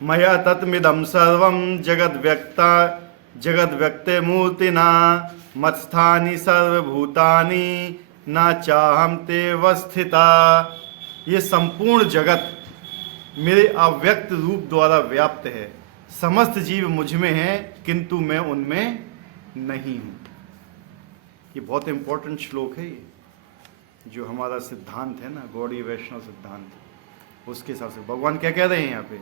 मया तत्मिदं सर्वं जगद्व्यक्ते मूर्तिना मत्स्थानि सर्वभूतानि न चाहम तेवस्थिता। ये संपूर्ण जगत मेरे अव्यक्त रूप द्वारा व्याप्त है। समस्त जीव मुझ में हैं किंतु मैं उनमें नहीं हूँ। ये बहुत इंपॉर्टेंट श्लोक है ये, जो हमारा सिद्धांत है ना, गौड़ीय वैष्णव सिद्धांत, उसके हिसाब से भगवान क्या कह रहे हैं यहाँ पे,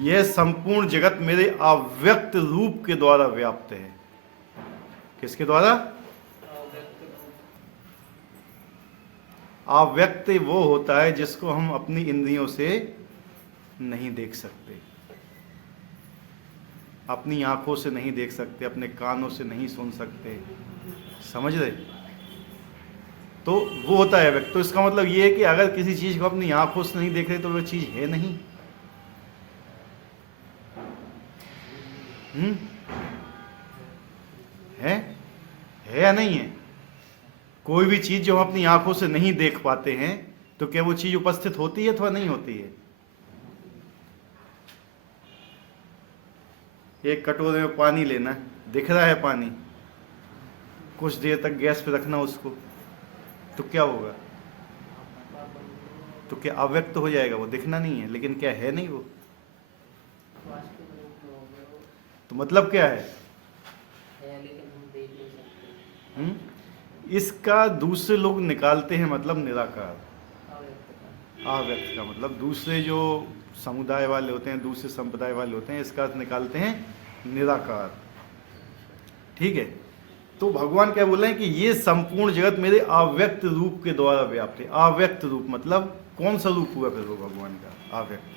यह संपूर्ण जगत मेरे अव्यक्त रूप के द्वारा व्याप्त है। किसके द्वारा? अव्यक्त वो होता है जिसको हम अपनी इंद्रियों से नहीं देख सकते, अपनी आंखों से नहीं देख सकते, अपने कानों से नहीं सुन सकते, समझ रहे? तो वो होता है व्यक्त। तो इसका मतलब ये है कि अगर किसी चीज को अपनी आंखों से नहीं देख रहे तो वो चीज है नहीं। है या नहीं है? कोई भी चीज जो हम अपनी आंखों से नहीं देख पाते हैं तो क्या वो चीज उपस्थित होती है अथवा नहीं होती है? एक कटोरे में पानी लेना है, दिख रहा है पानी, कुछ देर तक गैस पे रखना उसको, तो क्या होगा? तो क्या अव्यक्त हो जाएगा? वो दिखना नहीं है, लेकिन क्या है नहीं वो? तो मतलब क्या है? इसका दूसरे लोग निकालते हैं मतलब निराकार। अव्यक्त का मतलब दूसरे जो समुदाय वाले होते हैं, दूसरे संप्रदाय वाले होते हैं, इसका निकालते हैं निराकार। ठीक है? तो भगवान क्या बोल रहे हैं कि ये संपूर्ण जगत मेरे अव्यक्त रूप के द्वारा व्याप्त है। अव्यक्त रूप मतलब कौन सा रूप हुआ फिर वो भगवान का? अव्यक्त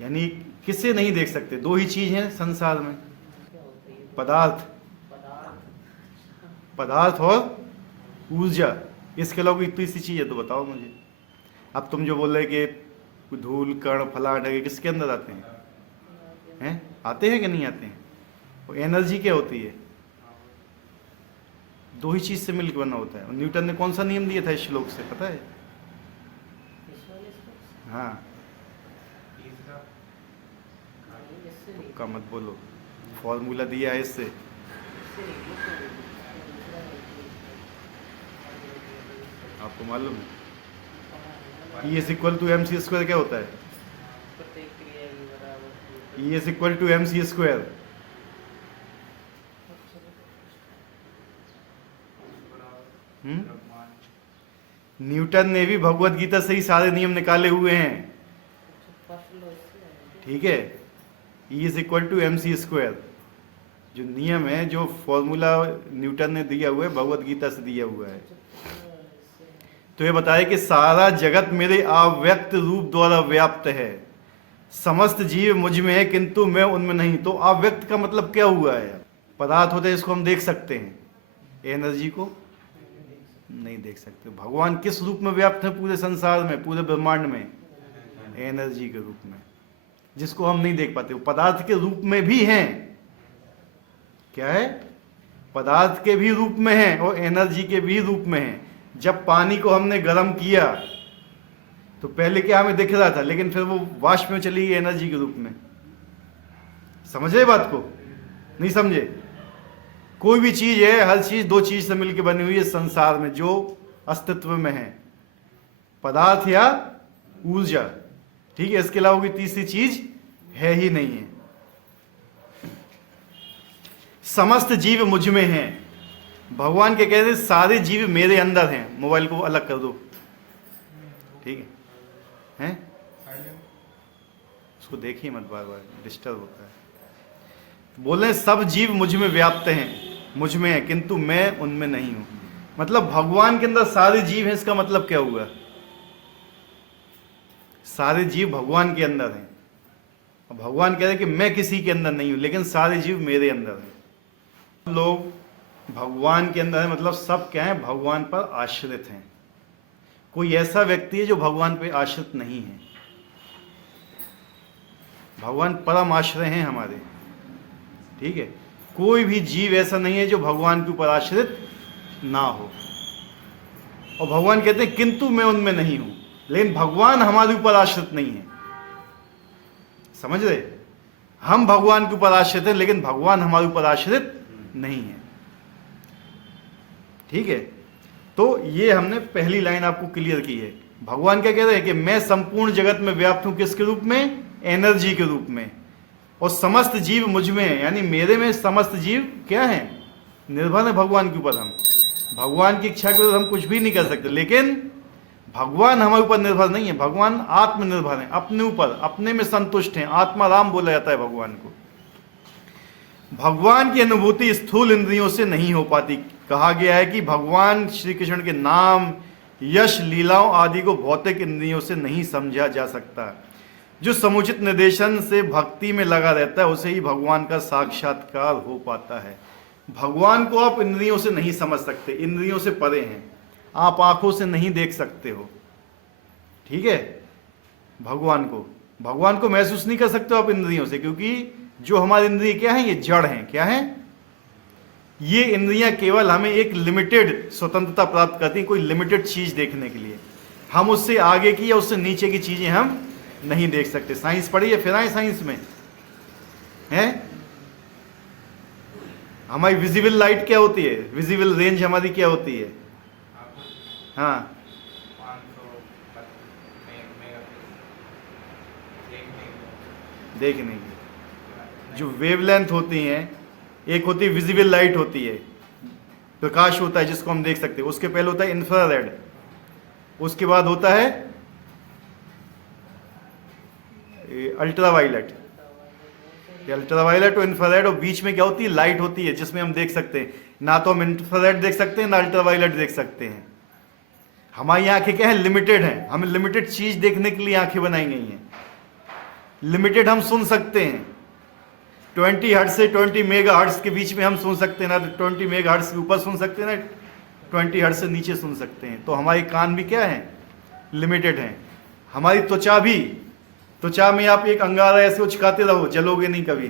यानी किसे नहीं देख सकते? दो ही चीज हैं संसार में, पदार्थ और ऊर्जा। इसके अलावा कोई तीसरी चीज है तो बताओ मुझे। अब तुम जो बोल रहे कि धूल कण फलाट है, किसके अंदर आते हैं? आते हैं कि नहीं आते हैं? वो एनर्जी क्या होती है? दो ही चीज से मिलकर बना होता है। और न्यूटन ने कौन सा नियम दिया था इस श्लोक से, पता है? हाँ, तुक्का मत बोलो, फॉर्मूला दिया है इससे। आपको मालूम है E is equal to mc square क्या होता है? E is equal to mc square. Newton ने भी भगवत गीता से ही सारे नियम निकाले हुए हैं। ठीक है? E is equal to mc square जो नियम है, जो फॉर्मूला न्यूटन ने दिया हुआ है, भगवत गीता से दिया हुआ है। तो ये बताए कि सारा जगत मेरे अव्यक्त रूप द्वारा व्याप्त है। समस्त जीव मुझ में है किंतु मैं उनमें नहीं। तो अव्यक्त का मतलब क्या हुआ है? पदार्थ होते हैं इसको हम देख सकते हैं, एनर्जी को नहीं देख सकते। भगवान किस रूप में व्याप्त है पूरे संसार में, पूरे ब्रह्मांड में? एनर्जी के रूप में, जिसको हम नहीं देख पाते। वो पदार्थ के रूप में भी हैं। क्या है? पदार्थ के भी रूप में है और एनर्जी के भी रूप में है। जब पानी को हमने गर्म किया तो पहले क्या हमें दिख रहा था, लेकिन फिर वो वाष्प में चली गई एनर्जी के रूप में। समझे बात को? नहीं समझे? कोई भी चीज है, हर चीज दो चीज से मिलकर बनी हुई है संसार में जो अस्तित्व में है, पदार्थ या ऊर्जा। ठीक है? इसके अलावा कोई तीसरी चीज है ही नहीं है। समस्त जीव मुझ में हैं। भगवान के कह रहे सारे जीव मेरे अंदर हैं। मोबाइल को अलग कर दो, ठीक है? हैं? उसको देखिए मत, बार बार डिस्टर्ब होता है। बोले सब जीव मुझ में व्याप्त हैं, मुझ में है किंतु मैं उनमें नहीं हूं। मतलब भगवान के अंदर सारे जीव हैं। इसका मतलब क्या हुआ? सारे जीव भगवान के अंदर हैं। भगवान कह रहे कि मैं किसी के अंदर नहीं हूं, लेकिन सारे जीव मेरे अंदर हैं। लोग भगवान के अंदर है, मतलब सब क्या है? भगवान पर आश्रित हैं। कोई ऐसा व्यक्ति है जो भगवान पे आश्रित नहीं है? भगवान परम आश्रय हैं हमारे। ठीक है? कोई भी जीव ऐसा नहीं है जो भगवान के ऊपर आश्रित ना हो। और भगवान कहते हैं किंतु मैं उनमें नहीं हूं। लेकिन भगवान हमारे ऊपर आश्रित नहीं है। समझ रहे? हम भगवान के ऊपर आश्रित हैं, लेकिन भगवान हमारे ऊपर आश्रित नहीं है। ठीक है, तो ये हमने पहली लाइन आपको क्लियर की है। भगवान क्या कह रहे हैं कि मैं संपूर्ण जगत में व्याप्त हूं, किसके रूप में? एनर्जी के रूप में, और समस्त जीव मुझ में है, यानी मेरे में समस्त जीव क्या है? निर्भर है भगवान के ऊपर। हम भगवान की इच्छा के ऊपर हम कुछ भी नहीं कर सकते, लेकिन भगवान हमारे ऊपर निर्भर नहीं है। भगवान आत्मनिर्भर है, अपने ऊपर, अपने में संतुष्ट हैं। आत्मा राम बोला जाता है भगवान को। भगवान की अनुभूति स्थूल इंद्रियों से नहीं हो पाती। कहा गया है कि भगवान श्री कृष्ण के नाम, यश, लीलाओं आदि को भौतिक इंद्रियों से नहीं समझा जा सकता। जो समुचित निर्देशन से भक्ति में लगा रहता है, उसे ही भगवान का साक्षात्कार हो पाता है। भगवान को आप इंद्रियों से नहीं समझ सकते, इंद्रियों से परे हैं। आप आंखों से नहीं देख सकते हो, ठीक है? भगवान को महसूस नहीं कर सकते हो आप इंद्रियों से, क्योंकि जो हमारी इंद्रिय क्या है? ये जड़ हैं। क्या है? ये इंद्रियां केवल हमें एक लिमिटेड स्वतंत्रता प्राप्त करती हैं, कोई लिमिटेड चीज देखने के लिए। हम उससे आगे की या उससे नीचे की चीजें हम नहीं देख सकते। साइंस पढ़ी है? फिर आए साइंस में है। हमारी विजिबल लाइट क्या होती है? विजिबल रेंज हमारी क्या होती है? हाँ, देखने की जो वेवलेंथ होती हैं, एक होती है विजिबल लाइट होती है, प्रकाश होता है जिसको हम देख सकते हैं। उसके पहले होता है इंफ्रारेड, उसके बाद होता है अल्ट्रावायलेट। अल्ट्रावायलेट और इंफ्रारेड, और बीच में क्या होती है? लाइट होती है, जिसमें हम देख सकते हैं। ना तो हम इंफ्रारेड देख सकते हैं, ना अल्ट्रावायलेट देख सकते हैं। हमारी आंखें क्या है? लिमिटेड हैं। हमें लिमिटेड चीज देखने के लिए आंखें बनाई गई हैं। लिमिटेड हम सुन सकते हैं, 20 हर्ट्ज से 20 मेगा हर्ट्ज के बीच में हम सुन सकते हैं। ना तो 20 मेगा हर्ट्ज के ऊपर सुन सकते हैं, ना 20 हर्ट्ज से नीचे सुन सकते हैं। तो हमारे कान भी क्या है? लिमिटेड हैं। हमारी त्वचा भी, त्वचा में आप एक अंगारा ऐसे उचकाते रहो, जलोगे नहीं कभी,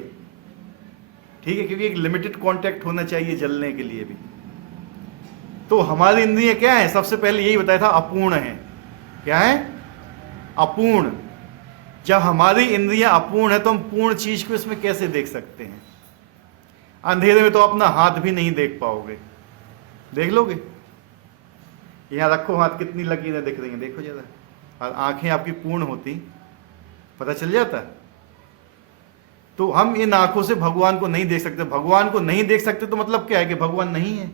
ठीक है? क्योंकि एक लिमिटेड कांटेक्ट होना चाहिए जलने के लिए भी। तो हमारी इंद्रियां क्या है? सबसे पहले यही बताया था, अपूर्ण है। क्या है? अपूर्ण। जब हमारी इंद्रियां अपूर्ण है तो हम पूर्ण चीज को इसमें कैसे देख सकते हैं? अंधेरे में तो अपना हाथ भी नहीं देख पाओगे। देख लोगे? यहां रखो हाथ, कितनी लकीरें दिख रही हैं, देखो जरा। और आंखें आपकी पूर्ण होती, पता चल जाता। तो हम इन आंखों से भगवान को नहीं देख सकते। भगवान को नहीं देख सकते तो मतलब क्या है? कि भगवान नहीं है।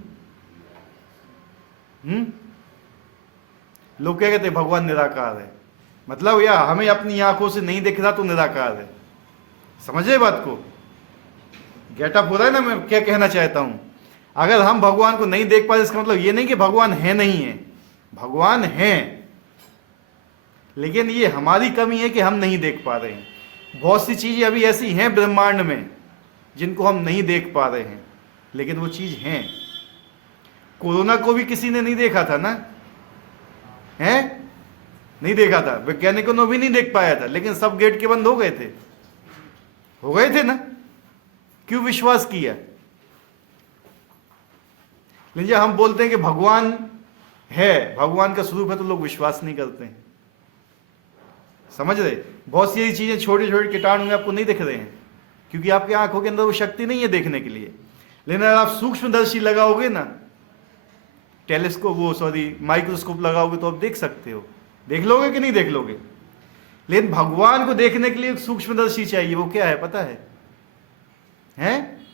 लोग क्या कहते हैं? भगवान निराकार है। मतलब या हमें अपनी आंखों से नहीं दिख रहा तो निराकार है। समझे बात को? गेटअप हो रहा है ना मैं क्या कहना चाहता हूं? अगर हम भगवान को नहीं देख पाए, इसका मतलब ये नहीं कि भगवान है नहीं है। भगवान है, लेकिन ये हमारी कमी है कि हम नहीं देख पा रहे हैं। बहुत सी चीजें अभी ऐसी हैं ब्रह्मांड में जिनको हम नहीं देख पा रहे हैं, लेकिन वो चीज हैं। कोरोना को भी किसी ने नहीं देखा था ना? है? नहीं देखा था, वैज्ञानिकों ने भी नहीं देख पाया था, लेकिन सब गेट के बंद हो गए थे। हो गए थे ना? क्यों विश्वास किया? लेकिन जब हम बोलते हैं कि भगवान है, भगवान का स्वरूप है, तो लोग विश्वास नहीं करते हैं। समझ रहे? बहुत सी चीजें, छोटे छोटे कीटाणु में आपको नहीं दिख रहे हैं, क्योंकि आपकी आंखों के अंदर वो शक्ति नहीं है देखने के लिए। लेकिन अगर आप सूक्ष्मदर्शी लगाओगे ना, टेलीस्कोप, वो सॉरी माइक्रोस्कोप लगाओगे, तो आप देख सकते हो। देख लोगे कि नहीं देख लोगे? लेकिन भगवान को देखने के लिए एक सूक्ष्मदर्शी चाहिए। वो क्या है पता है? हैं?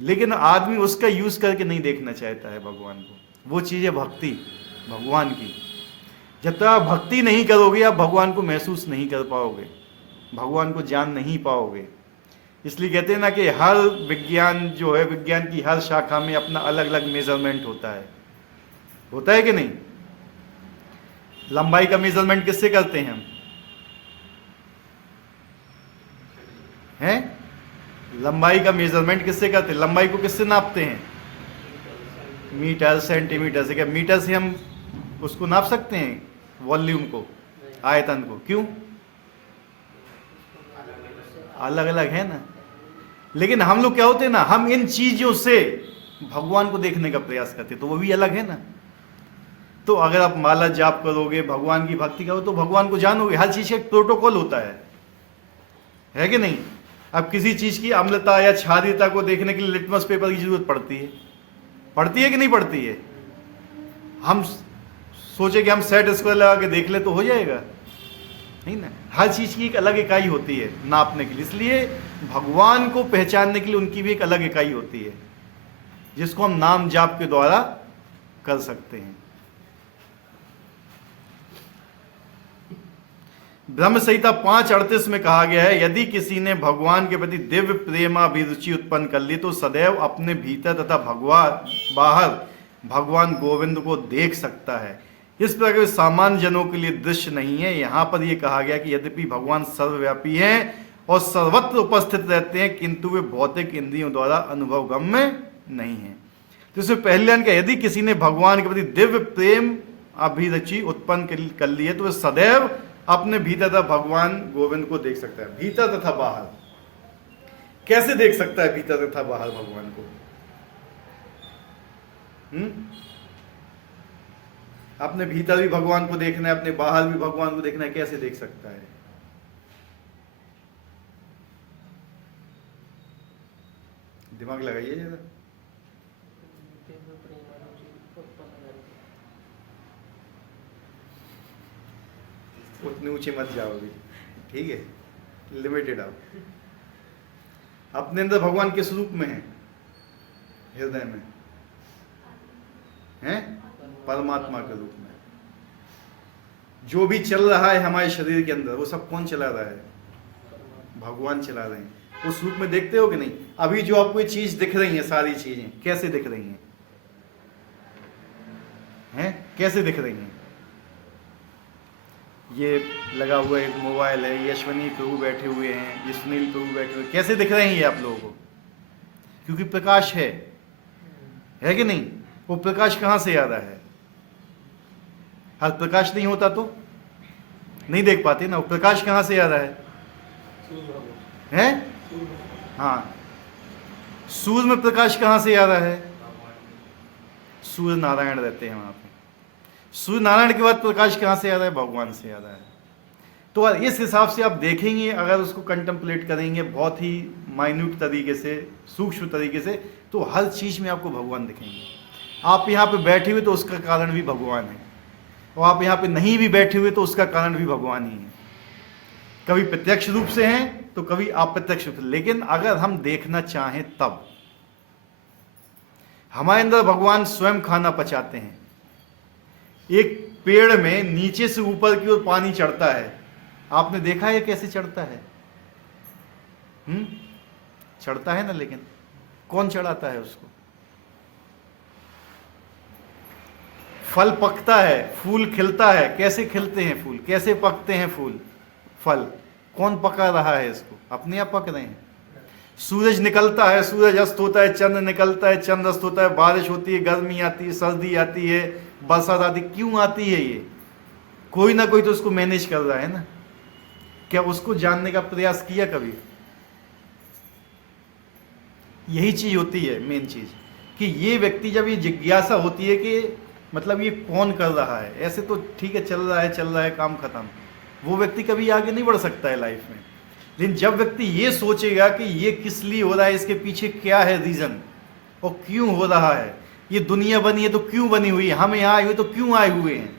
लेकिन आदमी उसका यूज करके नहीं देखना चाहता है भगवान को। वो चीज है भक्ति भगवान की। जब तक आप भक्ति नहीं करोगे, आप भगवान को महसूस नहीं कर पाओगे, भगवान को जान नहीं पाओगे। इसलिए कहते हैं ना कि हर विज्ञान जो है, विज्ञान की हर शाखा में अपना अलग अलग मेजरमेंट होता है। होता है कि नहीं? लंबाई का मेजरमेंट किससे करते हैं हम? हैं? लंबाई का मेजरमेंट किससे करते हैं? लंबाई को किससे नापते हैं? मीटर, सेंटीमीटर से। क्या मीटर से हम उसको नाप सकते हैं? वॉल्यूम को, आयतन को? क्यों? अलग अलग है ना। लेकिन हम लोग क्या होते हैं ना, हम इन चीजों से भगवान को देखने का प्रयास करते हैं, तो वो भी अलग है ना। तो अगर आप माला जाप करोगे, भगवान की भक्ति करो, तो भगवान को जानोगे। हर चीज का एक प्रोटोकॉल होता है कि नहीं? अब किसी चीज की अम्लता या क्षारीयता को देखने के लिए लिटमस पेपर की जरूरत पड़ती है कि नहीं पड़ती है? हम सोचे कि हम सेट स्क्वायर लगा के देख ले तो हो जाएगा, नहीं ना। हर चीज की एक अलग इकाई होती है नापने के लिए। इसलिए भगवान को पहचानने के लिए उनकी भी एक अलग इकाई होती है, जिसको हम नाम जाप के द्वारा कर सकते हैं। ब्रह्म संहिता 5:38 में कहा गया है, यदि किसी ने भगवान के प्रति दिव्य प्रेमाभिरुचि उत्पन्न कर ली तो सदैव अपने भीतर तथा बाहर भगवान गोविंद को देख सकता है। इस प्रकार सामान्य जनों के लिए दृश्य नहीं है। यहाँ पर यह कहा गया कि यद्यपि भगवान सर्वव्यापी हैं और सर्वत्र उपस्थित रहते हैं, किंतु वे भौतिक इंद्रियों द्वारा अनुभवगम्य नहीं है। तो इसमें पहले लाइन का, यदि किसी ने भगवान के प्रति दिव्य प्रेम अभिरुचि उत्पन्न कर ली है तो वे सदैव अपने भीतर तथा भगवान गोविंद को देख सकता है। भीतर तथा बाहर कैसे देख सकता है? भीतर तथा बाहर भगवान को अपने भीतर भी भगवान को देखना है, अपने बाहर भी भगवान को देखना है, कैसे देख सकता है? दिमाग लगाइए जरा। उतने ऊंचे मत जाओ अभी, ठीक है? लिमिटेड आओ। अपने अंदर भगवान किस रूप में है? हृदय में है, परमात्मा के रूप में। जो भी चल रहा है हमारे शरीर के अंदर, वो सब कौन चला रहा है? भगवान चला रहे हैं। उस रूप में देखते हो कि नहीं? अभी जो आपको ये चीज दिख रही है, सारी चीजें कैसे दिख रही हैं? कैसे दिख रही हैं? ये लगा हुआ एक मोबाइल है, ये अश्वनी प्रभु बैठे हुए हैं, ये सुनील प्रभु बैठे हुए, कैसे दिख रहे हैं ये आप लोगों को? क्योंकि प्रकाश है कि नहीं? वो प्रकाश कहां से आ रहा है? हर प्रकाश नहीं होता तो नहीं देख पाते ना। वो प्रकाश कहां से आ रहा है? हाँ, सूर्य में प्रकाश कहां से आ रहा है? सूर्य नारायण रहते हैं वहां पे। सूर्य नारायण के बाद प्रकाश कहां से आ रहा है? भगवान से आ रहा है। तो इस हिसाब से आप देखेंगे, अगर उसको कंटेम्पलेट करेंगे बहुत ही माइन्यूट तरीके से, सूक्ष्म तरीके से, तो हर चीज में आपको भगवान दिखेंगे। आप यहाँ पे बैठे हुए तो उसका कारण भी भगवान है, और आप यहाँ पे नहीं भी बैठे हुए तो उसका कारण भी भगवान ही है। कभी प्रत्यक्ष रूप से हैं तो कभी अप्रत्यक्ष रूप से। लेकिन अगर हम देखना चाहें तब हमारे अंदर भगवान स्वयं खाना पचाते हैं। एक पेड़ में नीचे से ऊपर की ओर पानी चढ़ता है, आपने देखा है कैसे चढ़ता है? चढ़ता है ना, लेकिन कौन चढ़ाता है उसको? फल पकता है, फूल खिलता है, कैसे खिलते हैं फूल, कैसे पकते हैं फूल, फल, कौन पका रहा है इसको? अपने आप पक रहे हैं। सूरज निकलता है, सूरज अस्त होता है, चंद्र निकलता है, चंद्र अस्त होता है, बारिश होती है, गर्मी आती है, सर्दी आती है, बरसात आती। क्यों आती है? ये कोई ना कोई तो उसको मैनेज कर रहा है ना। क्या उसको जानने का प्रयास किया कभी? यही चीज होती है मेन चीज, कि ये व्यक्ति जब ये जिज्ञासा होती है कि मतलब ये कौन कर रहा है, ऐसे तो ठीक है चल रहा है काम खत्म, वो व्यक्ति कभी आगे नहीं बढ़ सकता है लाइफ में। लेकिन जब व्यक्ति ये सोचेगा कि ये किस लिए हो रहा है, इसके पीछे क्या है रीजन और क्यों हो रहा है, ये दुनिया बनी है तो क्यों बनी हुई है, हम यहाँ आए हुए तो क्यों आए हुए हैं,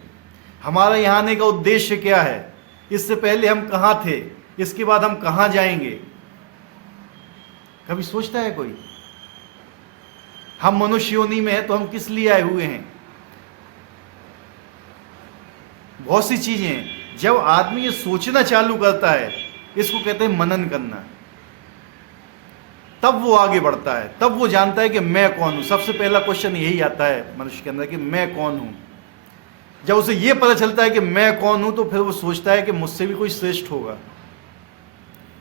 हमारा यहाँ आने का उद्देश्य क्या है, इससे पहले हम कहाँ थे, इसके बाद हम कहाँ जाएंगे, कभी सोचता है कोई? हम मनुष्य योनि में है तो हम किस लिए आए हुए हैं? बहुत सी चीजें हैं। जब आदमी ये सोचना चालू करता है, इसको कहते हैं मनन करना, तब वो आगे बढ़ता है, तब वो जानता है कि मैं कौन हूं। सबसे पहला क्वेश्चन यही आता है मनुष्य के अंदर कि मैं कौन हूं। जब उसे ये पता चलता है कि मैं कौन हूं, तो फिर वो सोचता है कि मुझसे भी कोई श्रेष्ठ होगा,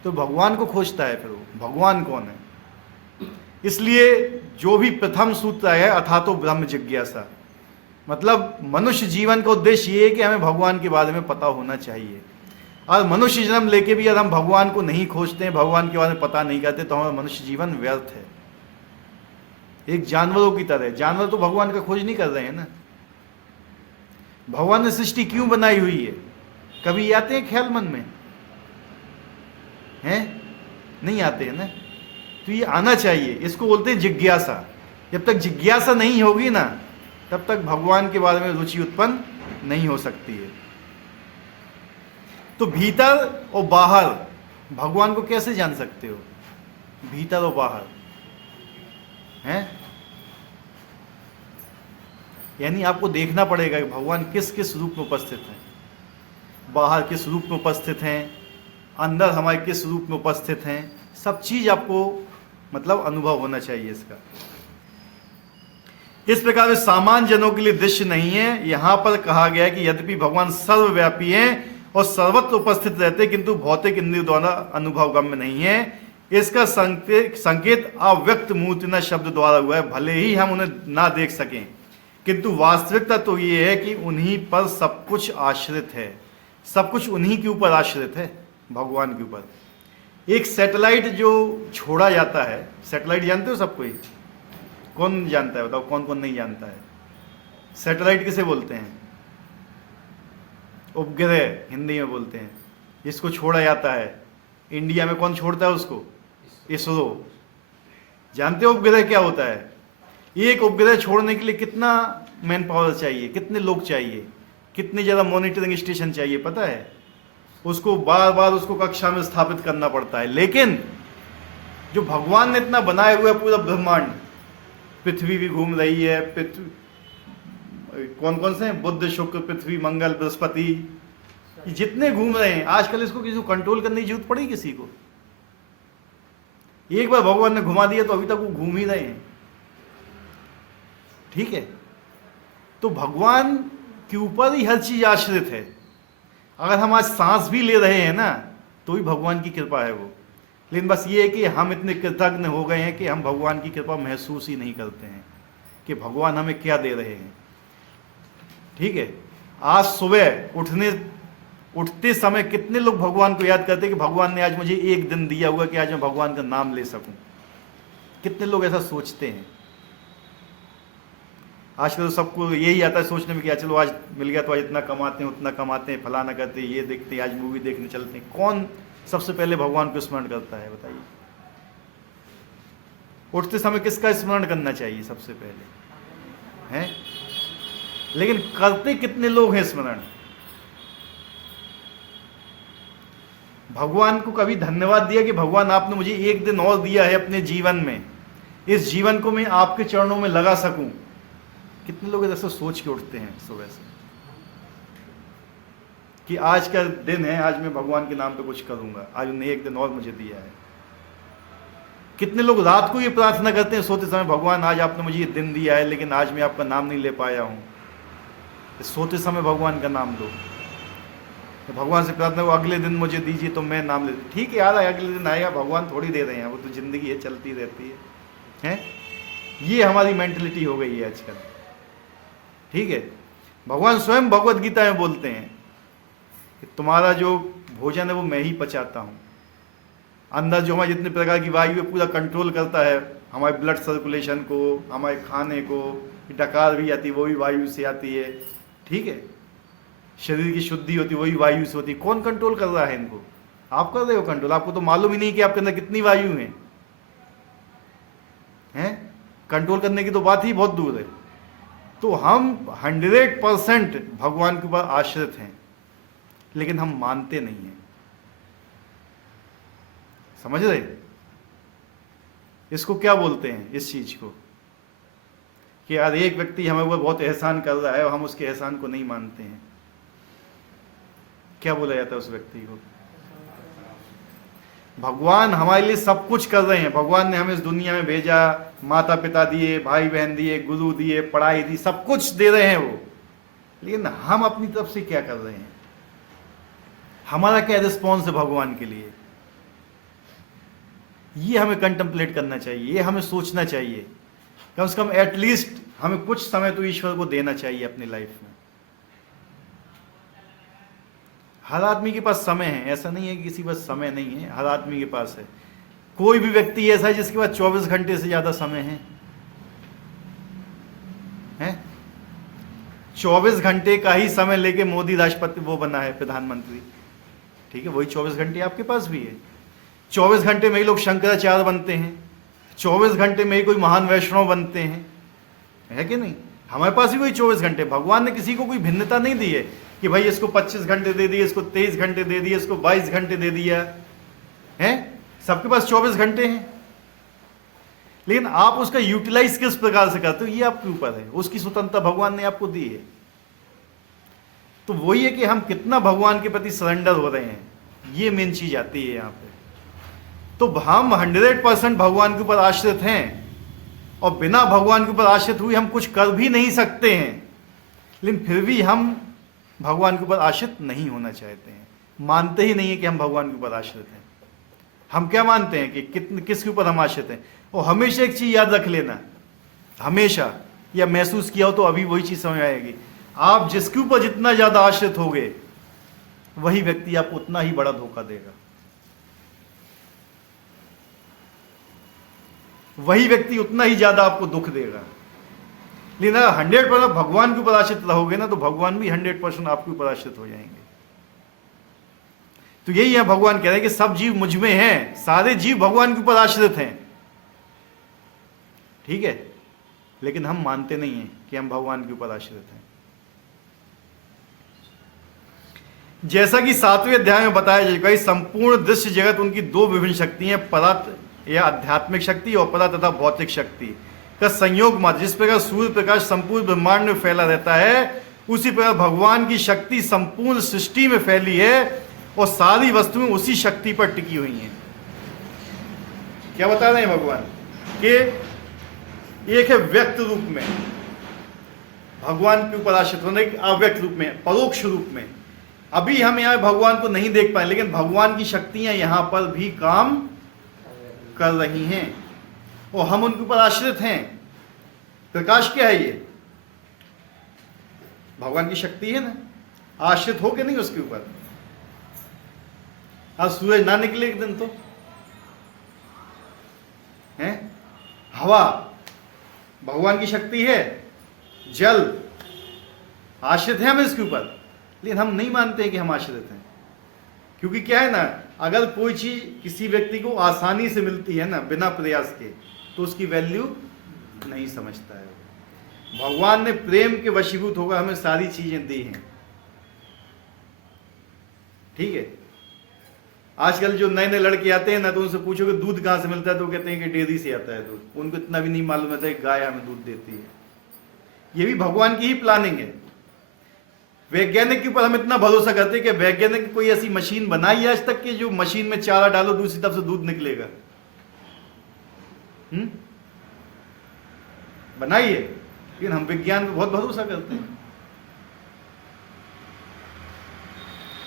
तो भगवान को खोजता है। फिर वो भगवान कौन है? इसलिए जो भी प्रथम सूत्र है, अथातो ब्रह्म जिज्ञासा, मतलब मनुष्य जीवन का उद्देश्य ये है कि हमें भगवान के बारे में पता होना चाहिए। और मनुष्य जन्म लेके भी अगर हम भगवान को नहीं खोजते हैं, भगवान के बारे में पता नहीं करते, तो हमारा मनुष्य जीवन व्यर्थ है। एक जानवरों की तरह, जानवर तो भगवान का खोज नहीं कर रहे हैं ना। भगवान ने सृष्टि क्यों बनाई हुई है? कभी आते हैं ख्याल मन में? हैं? नहीं आते हैं ना। तो ये आना चाहिए, इसको बोलते हैं जिज्ञासा। जब तक जिज्ञासा नहीं होगी ना, तब तक भगवान के बारे में रुचि उत्पन्न नहीं हो सकती है। तो भीतर और बाहर भगवान को कैसे जान सकते हो? भीतर और बाहर हैं, यानी आपको देखना पड़ेगा कि भगवान किस किस रूप में उपस्थित हैं, बाहर किस रूप में उपस्थित हैं, अंदर हमारे किस रूप में उपस्थित हैं। सब चीज आपको मतलब अनुभव होना चाहिए इसका। इस प्रकार से सामान्य जनों के लिए दृश्य नहीं है। यहां पर कहा गया है कि यद्यपि भगवान सर्वव्यापी हैं और सर्वत्र उपस्थित रहते, किंतु भौतिक इंद्रियों द्वारा अनुभवगम्य नहीं है। इसका संकेत अव्यक्त मूर्तिना शब्द द्वारा हुआ है। भले ही हम उन्हें ना देख सकें, किंतु वास्तविकता तो ये है कि उन्हीं पर सब कुछ आश्रित है। सब कुछ उन्हीं के ऊपर आश्रित है, भगवान के ऊपर। एक सैटेलाइट जो छोड़ा जाता है, सैटेलाइट जानते हो सब कोई? कौन जानता है बताओ, कौन कौन नहीं जानता है? सैटेलाइट किसे बोलते हैं? उपग्रह हिंदी में बोलते हैं। इसको छोड़ा जाता है। इंडिया में कौन छोड़ता है उसको? इसरो। जानते हो उपग्रह क्या होता है? एक उपग्रह छोड़ने के लिए कितना मैन पावर चाहिए, कितने लोग चाहिए, कितने ज़्यादा मॉनिटरिंग स्टेशन चाहिए पता है? उसको बार बार उसको कक्षा में स्थापित करना पड़ता है। लेकिन जो भगवान ने इतना बनाए हुए पूरा ब्रह्मांड, पृथ्वी भी घूम रही है, कौन कौन से हैं? बुध, शुक्र, पृथ्वी, मंगल, बृहस्पति, ये जितने घूम रहे हैं आजकल, इसको किसी को कंट्रोल करने की जरूरत पड़ी किसी को? एक बार भगवान ने घुमा दिया तो अभी तक वो घूम ही रहे हैं। ठीक है, तो भगवान के ऊपर ही हर चीज आश्रित है। अगर हम आज सांस भी ले रहे हैं ना, तो भी भगवान की कृपा है वो। लेकिन बस ये है कि हम इतने कृतज्ञ हो गए हैं कि हम भगवान की कृपा महसूस ही नहीं करते हैं कि भगवान हमें क्या दे रहे हैं। ठीक है, आज सुबह उठते समय कितने लोग भगवान को याद करते हैं कि भगवान ने आज मुझे एक दिन दिया हुआ कि आज मैं भगवान का नाम ले सकूं? कितने लोग ऐसा सोचते हैं? आजकल तो सबको यही आता है सोचने में कि चलो आज मिल गया तो आज इतना कमाते हैं, उतना कमाते हैं, फलाना करते हैं, ये देखते हैं, आज मूवी देखने चलते हैं। कौन सबसे पहले भगवान को स्मरण करता है बताइए? उठते समय किसका स्मरण करना चाहिए सबसे पहले? हैं? लेकिन करते कितने लोग हैं स्मरण? भगवान को कभी धन्यवाद दिया कि भगवान आपने मुझे एक दिन और दिया है अपने जीवन में, इस जीवन को मैं आपके चरणों में लगा सकूं? कितने लोग ऐसा सोच के उठते हैं सुबह से कि आज का दिन है, आज मैं भगवान के नाम पे कुछ करूंगा, आज उन्हें एक दिन और मुझे दिया है। कितने लोग रात को ये प्रार्थना करते हैं सोते समय, भगवान आज आपने मुझे ये दिन दिया है लेकिन आज मैं आपका नाम नहीं ले पाया हूं। सोते समय भगवान का नाम लो, तो भगवान से प्रार्थना को अगले दिन मुझे दीजिए तो मैं नाम ले। ठीक है यार, अगले दिन आएगा, भगवान थोड़ी दे रहे हैं, वो तो जिंदगी है, चलती रहती है? ये हमारी मेंटलिटी हो गई है आजकल। ठीक है, भगवान स्वयं भगवत गीता में बोलते हैं कि तुम्हारा जो भोजन है वो मैं ही पचाता हूँ। अंदर जो हमारे जितने प्रकार की वायु है पूरा कंट्रोल करता है, हमारे ब्लड सर्कुलेशन को, हमारे खाने को, डकार भी आती है वो भी वायु से आती है। ठीक है, शरीर की शुद्धि होती है वही वायु से होती है। कौन कंट्रोल कर रहा है इनको? आप कर रहे हो कंट्रोल? आपको तो मालूम ही नहीं कि आपके अंदर कितनी वायु है। कंट्रोल करने की तो बात ही बहुत दूर है। तो हम 100% भगवान के ऊपर आश्रित हैं, लेकिन हम मानते नहीं हैं। समझ रहे? इसको क्या बोलते हैं इस चीज को कि यार एक व्यक्ति हमें ऊपर बहुत एहसान कर रहा है और हम उसके एहसान को नहीं मानते हैं। क्या बोला जाता है उस व्यक्ति को? भगवान हमारे लिए सब कुछ कर रहे हैं। भगवान ने हमें इस दुनिया में भेजा, माता पिता दिए, भाई बहन दिए, गुरु दिए, पढ़ाई दी, सब कुछ दे रहे हैं वो। लेकिन हम अपनी तरफ से क्या कर रहे हैं? हमारा क्या रिस्पॉन्स है भगवान के लिए? ये हमें कंटेम्पलेट करना चाहिए, ये हमें सोचना चाहिए। कम से कम एटलीस्ट हमें कुछ समय तो ईश्वर को देना चाहिए अपनी लाइफ में। हर आदमी के पास समय है, ऐसा नहीं है कि किसी के पास समय नहीं है, हर आदमी के पास है। कोई भी व्यक्ति ऐसा है जिसके पास 24 घंटे से ज्यादा समय है? 24 घंटे का ही समय लेके मोदी राष्ट्रपति वो बना है प्रधानमंत्री, ठीक है, वही 24 घंटे आपके पास भी है। 24 घंटे में ही लोग शंकराचार्य बनते हैं, 24 घंटे में ही कोई महान वैष्णव बनते हैं, है कि नहीं? हमारे पास भी वही 24 घंटे। भगवान ने किसी को कोई भिन्नता नहीं दी है कि भाई इसको 25 घंटे दे दिए, इसको 23 घंटे दे दिए, इसको 22 घंटे दे दिया है। सबके पास 24 घंटे हैं, लेकिन आप उसका यूटिलाइज किस प्रकार से करते हो ये आपके ऊपर है। उसकी स्वतंत्रता भगवान ने आपको दी है। तो वही है कि हम कितना भगवान के प्रति सरेंडर हो रहे हैं, ये मेन चीज आती है यहाँ पे। तो हम 100% भगवान के ऊपर आश्रित हैं, और बिना भगवान के ऊपर आश्रित हुए हम कुछ कर भी नहीं सकते हैं, लेकिन फिर भी हम भगवान के ऊपर आश्रित नहीं होना चाहते हैं। मानते ही नहीं है कि हम भगवान के ऊपर आश्रित हैं। हम क्या मानते हैं कि किसके ऊपर हम आश्रित हैं? और हमेशा एक चीज याद रख लेना, हमेशा, या महसूस किया हो तो अभी वही चीज समझ आएगी, आप जिसके ऊपर जितना ज्यादा आश्रित होगे वही व्यक्ति आपको उतना ही बड़ा धोखा देगा, वही व्यक्ति उतना ही ज्यादा आपको दुख देगा। लेकिन 100% भगवान के ऊपर आश्रित रहोगे ना, तो भगवान भी 100% आपके ऊपर आश्रित हो जाएंगे। तो यही है, भगवान कह रहे हैं कि सब जीव मुझ में हैं, सारे जीव भगवान के ऊपर आश्रित हैं, ठीक है, लेकिन हम मानते नहीं हैं कि हम भगवान के ऊपर आश्रित हैं। जैसा कि 7वें अध्याय में बताया जाएगा, संपूर्ण दृश्य जगत उनकी दो विभिन्न शक्तियां, परात या आध्यात्मिक शक्ति और परा तथा भौतिक शक्ति का संयोग मात्र। जिस प्रकार सूर्य प्रकाश संपूर्ण ब्रह्मांड में फैला रहता है, उसी प्रकार भगवान की शक्ति संपूर्ण सृष्टि में फैली है और सारी वस्तुएं उसी शक्ति पर टिकी हुई हैं। क्या बता रहे हैं भगवान? कि एक है व्यक्त रूप में भगवान के ऊपर आश्रित होने, एक अव्यक्त रूप में, परोक्ष रूप में। अभी हम यहाँ भगवान को नहीं देख पाए, लेकिन भगवान की शक्तियां यहां पर भी काम कर रही हैं और हम उनके ऊपर आश्रित हैं। प्रकाश क्या है? ये भगवान की शक्ति है ना, आश्रित हो के नहीं उसके ऊपर। आज सूरज ना निकले एक दिन तो है, हवा भगवान की शक्ति है, जल आश्रित है हम इसके ऊपर, लेकिन हम नहीं मानते हैं कि हम आश्रित हैं। क्योंकि क्या है ना, अगर कोई चीज किसी व्यक्ति को आसानी से मिलती है ना, बिना प्रयास के, तो उसकी वैल्यू नहीं समझता है। भगवान ने प्रेम के वशीभूत होकर हमें सारी चीजें दी हैं, ठीक है। आजकल जो नए नए लड़के आते हैं ना, तो उनसे पूछो कि दूध कहाँ से मिलता है, तो कहते हैं कि डेयरी से आता है दूध। उनको इतना भी नहीं मालूम रहता है कि गाय हमें दूध देती है। ये भी भगवान की ही प्लानिंग है। वैज्ञानिक के ऊपर हम इतना भरोसा करते हैं कि वैज्ञानिक कोई ऐसी मशीन बनाई है आज तक कि जो मशीन में चारा डालो दूसरी तरफ से दूध निकलेगा? बनाई है, लेकिन हम विज्ञान पे बहुत भरोसा करते हैं।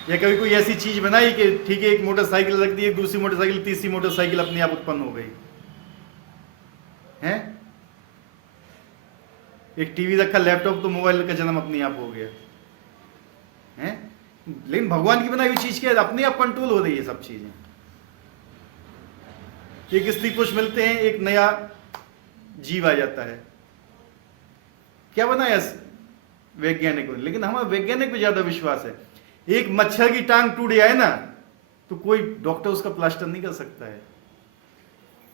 या कभी कोई ऐसी चीज बनाई कि ठीक है, एक मोटरसाइकिल रख दी, दूसरी मोटरसाइकिल, तीसरी मोटरसाइकिल अपने आप उत्पन्न हो गई है। एक टीवी रखा, लैपटॉप, तो मोबाइल का जन्म अपने आप हो गया है। लेकिन भगवान की बनाई हुई चीज क्या है? अपने आप कंट्रोल हो रही है सब चीजें। एक स्त्री पुरुष मिलते हैं, एक नया जीव आ जाता है। क्या बनाया वैज्ञानिक ने? लेकिन हमारा वैज्ञानिक पे ज्यादा विश्वास है। एक मच्छर की टांग टूट जाए ना, तो कोई डॉक्टर उसका प्लास्टर नहीं कर सकता है,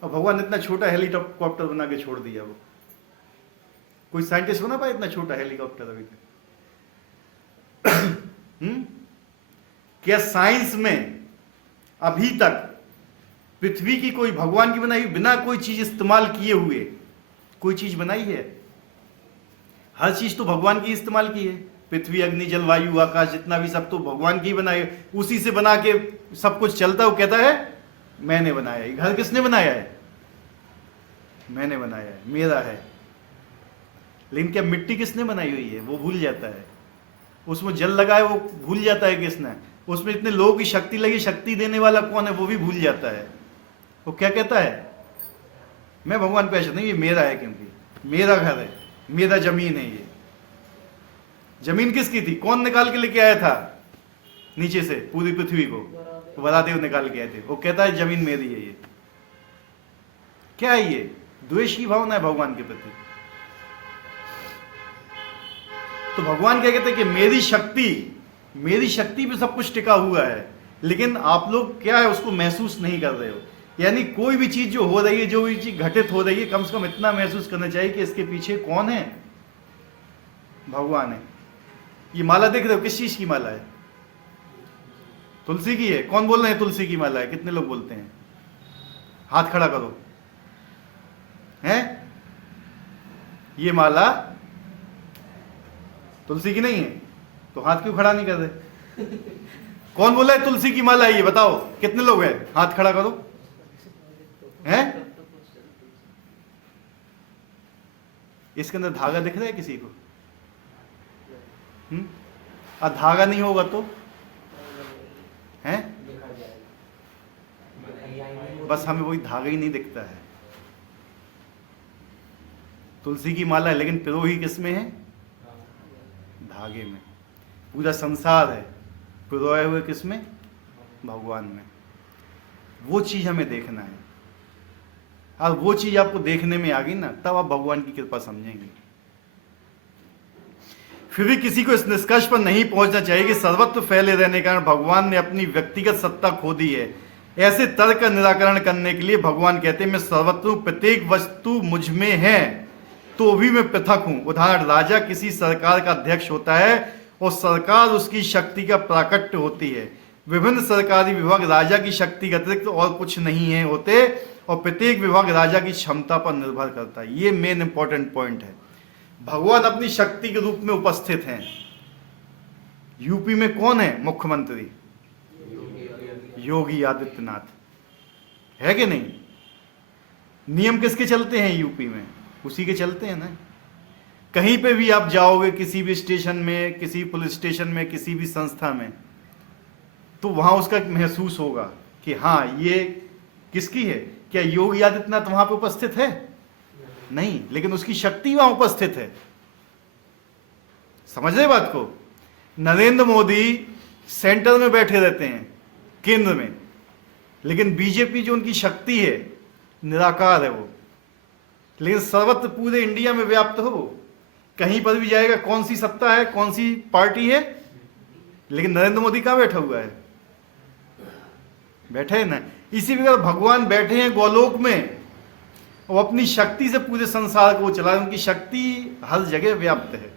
और भगवान ने इतना छोटा हेलीकॉप्टर बना के छोड़ दिया। वो कोई साइंटिस्ट बना पाए इतना छोटा हेलीकॉप्टर अभी तक? क्या साइंस में अभी तक पृथ्वी की कोई भगवान की बनाई बिना कोई चीज इस्तेमाल किए हुए कोई चीज बनाई है? हर चीज तो भगवान की इस्तेमाल की है। पृथ्वी, अग्नि, जल, वायु, आकाश, जितना भी सब तो भगवान की बनाए, उसी से बना के सब कुछ चलता है। वो कहता है मैंने बनाया है। घर किसने बनाया है? मैंने बनाया है, मेरा है। लेकिन क्या मिट्टी किसने बनाई हुई है? वो भूल जाता है। उसमें जल लगा है, वो भूल जाता है किसने। उसमें इतने लोगों की शक्ति लगी, शक्ति देने वाला कौन है वो भी भूल जाता है। वो क्या कहता है? मैं भगवान पे नहीं, ये मेरा है, क्योंकि मेरा घर है, मेरा जमीन है। ये जमीन किसकी थी? कौन निकाल के लेके आया था नीचे से पूरी पृथ्वी को? वरादेव निकाल के आए थे। वो कहता है जमीन मेरी है। ये क्या है? ये द्वेष की भावना है भगवान के प्रति। तो भगवान क्या कहते हैं कि मेरी शक्ति पे सब कुछ टिका हुआ है, लेकिन आप लोग क्या है उसको महसूस नहीं कर रहे हो। यानी कोई भी चीज जो हो रही है, जो भी चीज घटित हो रही है, कम से कम इतना महसूस करना चाहिए कि इसके पीछे कौन है, भगवान है। ये माला देख रहे हो, किस चीज की माला है? तुलसी की है। कौन बोल रहे हैं तुलसी की माला है? कितने लोग बोलते हैं? हाथ खड़ा करो। हैं? ये माला तुलसी की नहीं है तो हाथ क्यों खड़ा नहीं कर रहे? कौन बोला है तुलसी की माला है? ये बताओ, कितने लोग हैं? हाथ खड़ा करो। हैं? इसके अंदर धागा दिख रहा है किसी को? और धागा नहीं होगा तो हैं? बस हमें वही धागा ही नहीं दिखता है। तुलसी की माला है, लेकिन पिरोही किसमें है? धागे में। पूरा संसार है पिरोए हुए किसमें? भगवान में। वो चीज हमें देखना है, और वो चीज आपको देखने में आ गई ना, तब आप भगवान की कृपा समझेंगे। फिर भी किसी को इस निष्कर्ष पर नहीं पहुंचना चाहिए कि सर्वत्र फैले रहने के कारण भगवान ने अपनी व्यक्तिगत सत्ता खो दी है। ऐसे तर्क का निराकरण करने के लिए भगवान कहते हैं, मैं सर्वत्र हूं, प्रत्येक वस्तु मुझ में है, तो भी मैं पृथक हूं। उदाहरण, राजा किसी सरकार का अध्यक्ष होता है और सरकार उसकी शक्ति का प्राकट्य होती है। विभिन्न सरकारी विभाग राजा की शक्ति के अतिरिक्त और कुछ नहीं है होते, और प्रत्येक विभाग राजा की क्षमता पर निर्भर करता है। ये मेन इंपॉर्टेंट पॉइंट है। भगवान अपनी शक्ति के रूप में उपस्थित हैं। यूपी में कौन है मुख्यमंत्री? योगी आदित्यनाथ है कि नहीं? नियम किसके चलते हैं यूपी में? उसी के चलते हैं ना। कहीं पे भी आप जाओगे, किसी भी स्टेशन में, किसी पुलिस स्टेशन में, किसी भी संस्था में, तो वहां उसका महसूस होगा कि हाँ ये किसकी है। क्या योगी आदित्यनाथ वहां पे उपस्थित है? नहीं, लेकिन उसकी शक्ति वहां उपस्थित है। समझ रहे बात को? नरेंद्र मोदी सेंटर में बैठे रहते हैं, केंद्र में, लेकिन बीजेपी जो उनकी शक्ति है, निराकार है वो, लेकिन सर्वत्र पूरे इंडिया में व्याप्त हो। कहीं पर भी जाएगा, कौन सी सत्ता है, कौन सी पार्टी है, लेकिन नरेंद्र मोदी कहां बैठा हुआ है? बैठे है ना। इसी प्रकार भगवान बैठे हैं गोलोक में, और अपनी शक्ति से पूरे संसार को चला। उनकी शक्ति हर जगह व्याप्त है।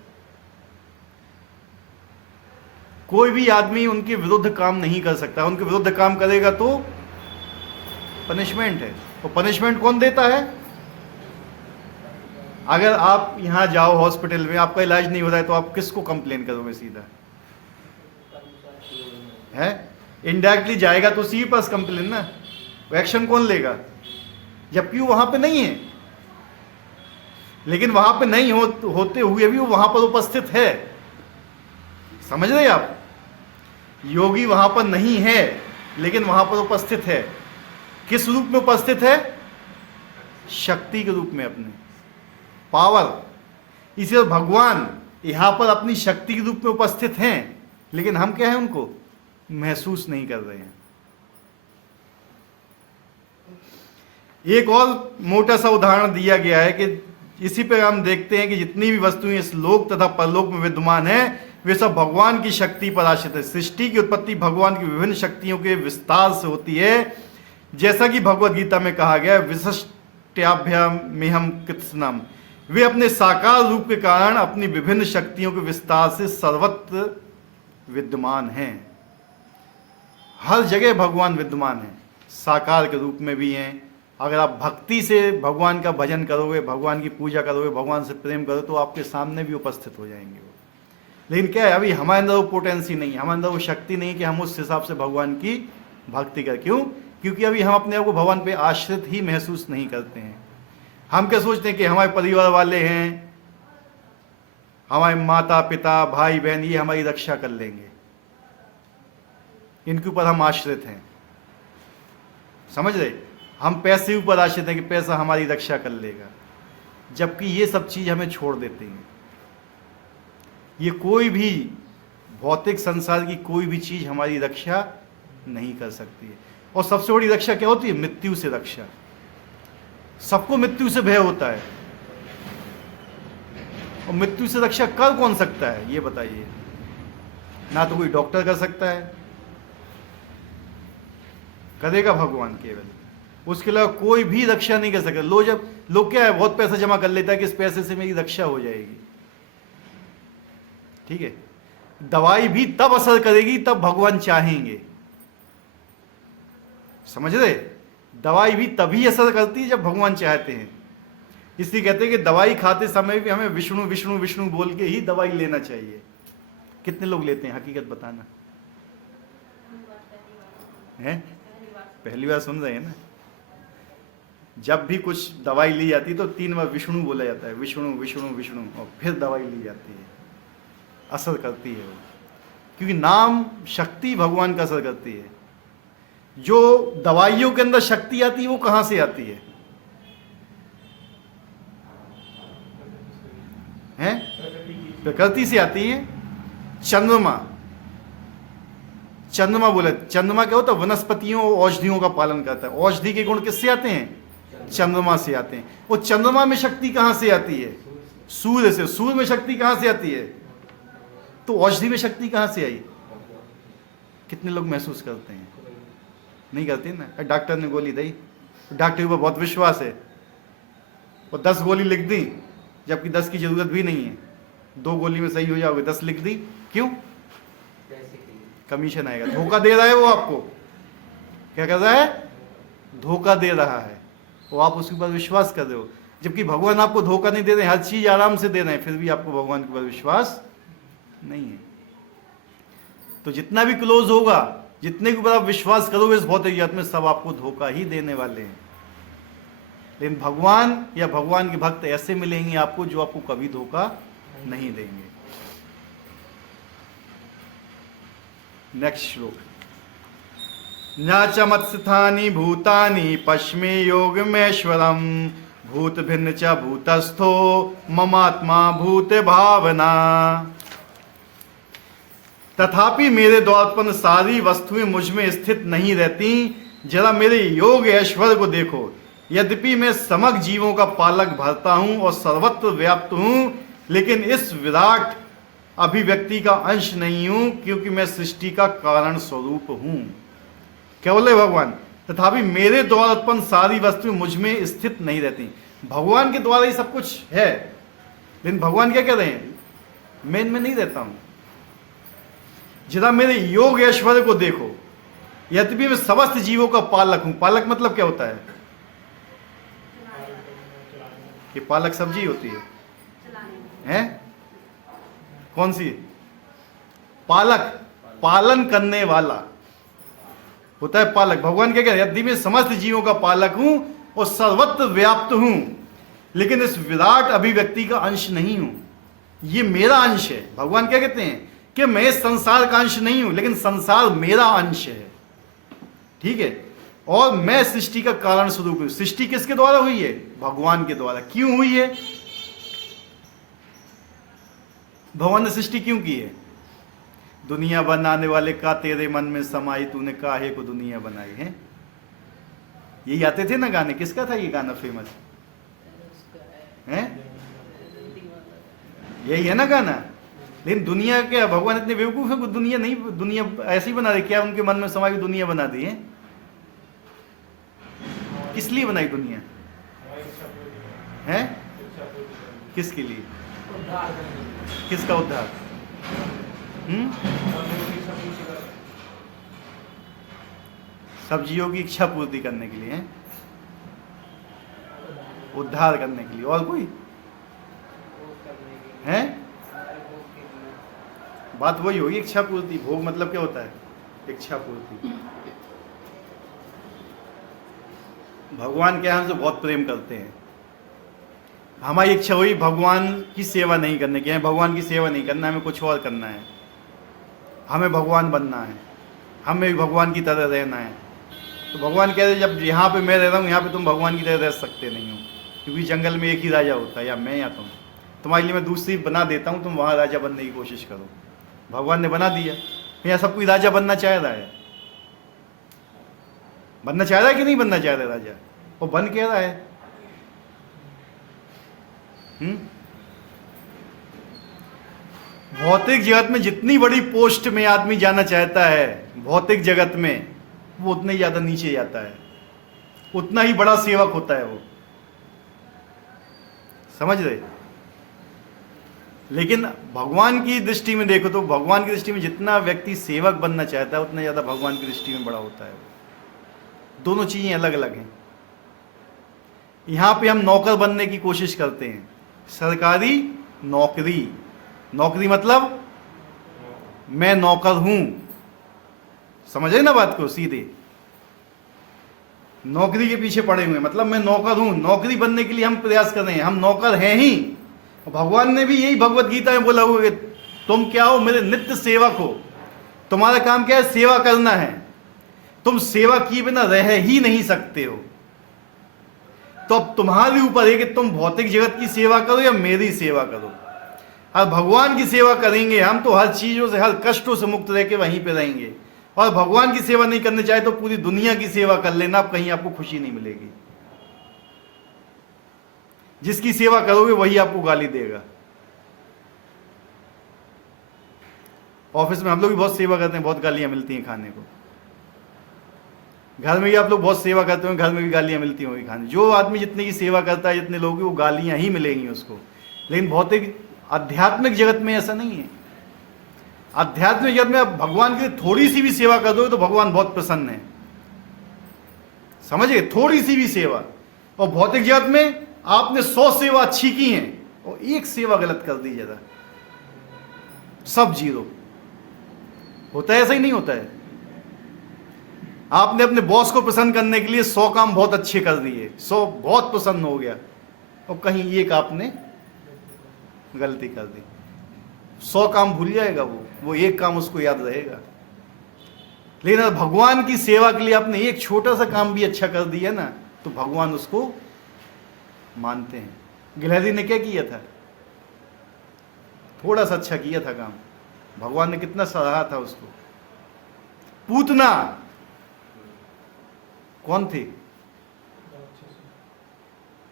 कोई भी आदमी उनके विरुद्ध काम नहीं कर सकता। उनके विरुद्ध काम करेगा तो पनिशमेंट है। और पनिशमेंट कौन देता है? अगर आप यहां जाओ हॉस्पिटल में, आपका इलाज नहीं हो रहा है, तो आप किसको कंप्लेन करोगे? सीधा है, इनडायरेक्टली जाएगा तो उसी के पास कंप्लेन ना। एक्शन कौन लेगा? जबकि वो वहां पे नहीं है, लेकिन वहां पे नहीं होते हुए भी वो वहां पर उपस्थित है। समझ रहे आप? योगी वहां पर नहीं है, लेकिन वहां पर उपस्थित है। किस रूप में उपस्थित है? शक्ति के रूप में, अपने पावर। इसलिए भगवान यहां पर अपनी शक्ति के रूप में उपस्थित हैं, लेकिन हम क्या है, उनको महसूस नहीं कर रहे हैं। एक और मोटा सा उदाहरण दिया गया है कि इसी पर हम देखते हैं कि जितनी भी वस्तुएं इस लोक तथा परलोक में विद्यमान है, वे सब भगवान की शक्ति पर आश्रित है। सृष्टि की उत्पत्ति भगवान की विभिन्न शक्तियों के विस्तार से होती है, जैसा कि भगवद गीता में कहा गया है, विशिष्टाभ्यामेहम कृत्स्नम। वे अपने साकार रूप के कारण अपनी विभिन्न शक्तियों के विस्तार से सर्वत्र विद्यमान हैं। हर जगह भगवान विद्यमान है, साकार के रूप में भी हैं। अगर आप भक्ति से भगवान का भजन करोगे, भगवान की पूजा करोगे, भगवान से प्रेम करोगे, तो आपके सामने भी उपस्थित हो जाएंगे वो। लेकिन क्या है, अभी हमारे अंदर वो पोटेंसी नहीं है, हमारे अंदर वो शक्ति नहीं कि हम उस हिसाब से भगवान की भक्ति करें। क्यों? क्योंकि अभी हम अपने आप को भगवान पे आश्रित ही महसूस नहीं करते हैं। हम क्या सोचते हैं कि हमारे परिवार वाले हैं, हमारे माता पिता भाई बहन, ये हमारी रक्षा कर लेंगे, इनके ऊपर हम आश्रित हैं। समझ रहे? हम पैसे ऊपर आश्रित हैं कि पैसा हमारी रक्षा कर लेगा, जबकि ये सब चीज हमें छोड़ देते हैं। ये कोई भी भौतिक संसार की कोई भी चीज हमारी रक्षा नहीं कर सकती है। और सबसे बड़ी रक्षा क्या होती है? मृत्यु से रक्षा। सबको मृत्यु से भय होता है। और मृत्यु से रक्षा कर कौन सकता है ये बताइए? ना तो कोई डॉक्टर कर सकता है, करेगा भगवान केवल, उसके अलावा कोई भी रक्षा नहीं कर सकता। लोग क्या है, बहुत पैसा जमा कर लेता है कि इस पैसे से मेरी रक्षा हो जाएगी। ठीक है, दवाई भी तब असर करेगी तब भगवान चाहेंगे, समझ रहे? दवाई भी तभी असर करती है जब भगवान चाहते हैं। इसलिए कहते हैं कि दवाई खाते समय भी हमें विष्णु विष्णु विष्णु बोल के ही दवाई लेना चाहिए। कितने लोग लेते हैं, हकीकत बताना है? पहली बार सुन रहे हैं ना? जब भी कुछ दवाई ली जाती है तो 3 बार विष्णु बोला जाता है, विष्णु विष्णु विष्णु, और फिर दवाई ली जाती है, असर करती है वो। क्योंकि नाम शक्ति भगवान का असर करती है। जो दवाइयों के अंदर शक्ति आती है वो कहां से आती है? हैं? प्रकृति से आती है। चंद्रमा बोले, चंद्रमा क्या होता है? वनस्पतियों और औषधियों का पालन करता है। औषधि के गुण किससे आते हैं? चंद्रमा से आते हैं। वो चंद्रमा में शक्ति कहां से आती है? सूर्य से। सूर्य में शक्ति कहां से आती है? तो औषधि में शक्ति कहां से आई? कितने लोग महसूस करते हैं? नहीं करते ना। डॉक्टर ने गोली दी, डॉक्टर के ऊपर बहुत विश्वास है, और 10 गोली लिख दी, जबकि 10 की जरूरत भी नहीं है। 2 गोली में सही हो जाओगे, 10 लिख दी, क्यों? कमीशन आएगा। धोखा दे रहा है वो आपको। क्या कर रहा है? धोखा दे रहा है, वो आप उसके ऊपर विश्वास कर रहे हो। जबकि भगवान आपको धोखा नहीं दे रहे, हर चीज आराम से दे रहे हैं, फिर भी आपको भगवान के ऊपर विश्वास नहीं है। तो जितना भी क्लोज होगा, जितने के ऊपर आप विश्वास करोगे इस भौतिक जगत में, सब आपको धोखा ही देने वाले हैं। लेकिन भगवान या भगवान के भक्त ऐसे मिलेंगे आपको जो आपको कभी धोखा नहीं देंगे। नेक्स्ट श्लोक। न च मत्स्थानि भूतानि पश्मे योगमेश्वरम भूत भिन्न च भूतस्थो ममात्मा भूत भावना। तथापि मेरे द्वारा उत्पन्न सारी वस्तुएं मुझ में स्थित नहीं रहती। जरा मेरे योग ऐश्वर्य को देखो। यद्यपि मैं समग्र जीवों का पालक भरता हूं और सर्वत्र व्याप्त हूं, लेकिन इस विराट अभिव्यक्ति का अंश नहीं हूं, क्योंकि मैं सृष्टि का कारण स्वरूप हूं। क्या बोले भगवान? तथापि मेरे द्वारा उत्पन्न सारी वस्तुएं मुझ में स्थित नहीं रहती। भगवान के द्वारा ही सब कुछ है, लेकिन भगवान क्या कह रहे हैं? मैं इनमें नहीं रहता हूं। जरा मेरे योग ऐश्वर्य को देखो। यद्यपि मैं समस्त जीवों का पालक हूं। पालक मतलब क्या होता है? कि पालक सब्जी होती है, हैं? कौन सी? पालक, पालन करने वाला होता है पालक। भगवान क्या कह रहे हैं? यदि मैं समस्त जीवों का पालक हूं और सर्वत्र व्याप्त हूं, लेकिन इस विराट अभिव्यक्ति का अंश नहीं हूं। ये मेरा अंश है। भगवान क्या कहते हैं? कि मैं संसार का अंश नहीं हूं, लेकिन संसार मेरा अंश है। ठीक है? और मैं सृष्टि का कारण स्वरूप हूं। सृष्टि किसके द्वारा हुई है? भगवान के द्वारा। क्यों हुई है? भगवान ने सृष्टि क्यों की है? दुनिया बनाने वाले का तेरे मन में समाई, तूने काहे को दुनिया बनाई है। यही आते थे ना गाने। किसका था ये गाना फेमस है? यही है ना गाना। लेकिन दुनिया क्या, भगवान इतने बेवकूफ है? दुनिया नहीं, दुनिया ऐसी बना दी क्या? उनके मन में समाई दुनिया बना दी है। किस लिए बनाई दुनिया है? किसके लिए? किसका उद्धार? सब जीवों की इच्छा पूर्ति करने के लिए, उद्धार करने के लिए। और कोई है? बात वही होगी, इच्छा पूर्ति। भोग मतलब क्या होता है? इच्छा पूर्ति। भगवान क्या हमसे बहुत प्रेम करते हैं। हमारी इच्छा हुई भगवान की सेवा नहीं करने की है, भगवान की सेवा नहीं करना, हमें कुछ और करना है। हमें भगवान बनना है, हमें भी भगवान की तरह रहना है। तो भगवान कह रहे जब यहाँ पे मैं रह रहा हूँ, यहाँ पे तुम भगवान की तरह रह सकते नहीं हो, क्योंकि जंगल में एक ही राजा होता है, या मैं या तुम। तुम्हारे लिए मैं दूसरी बना देता हूँ, तुम वहाँ राजा बनने की कोशिश करो। भगवान ने बना दिया। यहाँ सब कोई राजा बनना चाह रहा है। बनना चाह रहा है कि नहीं बनना चाह रहा है राजा? वो बन कह रहा है। भौतिक जगत में जितनी बड़ी पोस्ट में आदमी जाना चाहता है भौतिक जगत में, वो उतने ही ज्यादा नीचे जाता है, उतना ही बड़ा सेवक होता है वो, समझ रहे। लेकिन भगवान की दृष्टि में देखो तो भगवान की दृष्टि में जितना व्यक्ति सेवक बनना चाहता है उतना ज्यादा भगवान की दृष्टि में बड़ा होता है। दोनों चीजें अलग अलग हैं। यहां पे हम नौकर बनने की कोशिश करते हैं, सरकारी नौकरी, नौकरी मतलब मैं नौकर हूं, समझे ना बात को सीधे, नौकरी के पीछे पड़े हुए, मतलब मैं नौकर हूं, नौकरी बनने के लिए हम प्रयास कर रहे हैं, हम नौकर हैं ही। भगवान ने भी यही भगवत गीता में बोला हुआ है, तुम क्या हो, मेरे नित्य सेवक हो, तुम्हारा काम क्या है, सेवा करना है, तुम सेवा किए बिना रह ही नहीं सकते हो। तो अब तुम्हारे ऊपर है कि तुम भौतिक जगत की सेवा करो या मेरी सेवा करो। और भगवान की सेवा करेंगे हम तो हर चीजों से, हर कष्टों से मुक्त रह के वहीं पे रहेंगे। और भगवान की सेवा नहीं करनी चाहे तो पूरी दुनिया की सेवा कर लेना, अब कहीं आपको खुशी नहीं मिलेगी। जिसकी सेवा करोगे वही आपको गाली देगा। ऑफिस में हम लोग भी बहुत सेवा करते हैं, बहुत गालियां मिलती हैं खाने को। घर में भी आप लोग बहुत सेवा करते हो, घर में भी गालियां मिलती होंगी खाने। जो आदमी जितने की सेवा करता है, जितने लोग, वो गालियां ही मिलेंगी उसको। लेकिन भौतिक आध्यात्मिक जगत में ऐसा नहीं है। आध्यात्मिक जगत में आप भगवान की थोड़ी सी भी सेवा कर दोगे तो भगवान बहुत प्रसन्न है, समझिए, थोड़ी सी भी सेवा। और भौतिक जगत में आपने 100 सेवा अच्छी की हैं और एक सेवा गलत कर दी जरा, सब जीरो। होता है ऐसा ही नहीं होता है? आपने अपने बॉस को प्रसन्न करने के लिए 100 काम बहुत अच्छे कर दिए, 100 बहुत प्रसन्न हो गया, और कहीं एक आपने गलती कर दी, 100 काम भूल जाएगा वो एक काम उसको याद रहेगा। लेकिन अगर भगवान की सेवा के लिए आपने एक छोटा सा काम भी अच्छा कर दिया ना, तो भगवान उसको मानते हैं। गिलहरी ने क्या किया था? थोड़ा सा अच्छा किया था काम, भगवान ने कितना सराहा था उसको। पूतना कौन थी?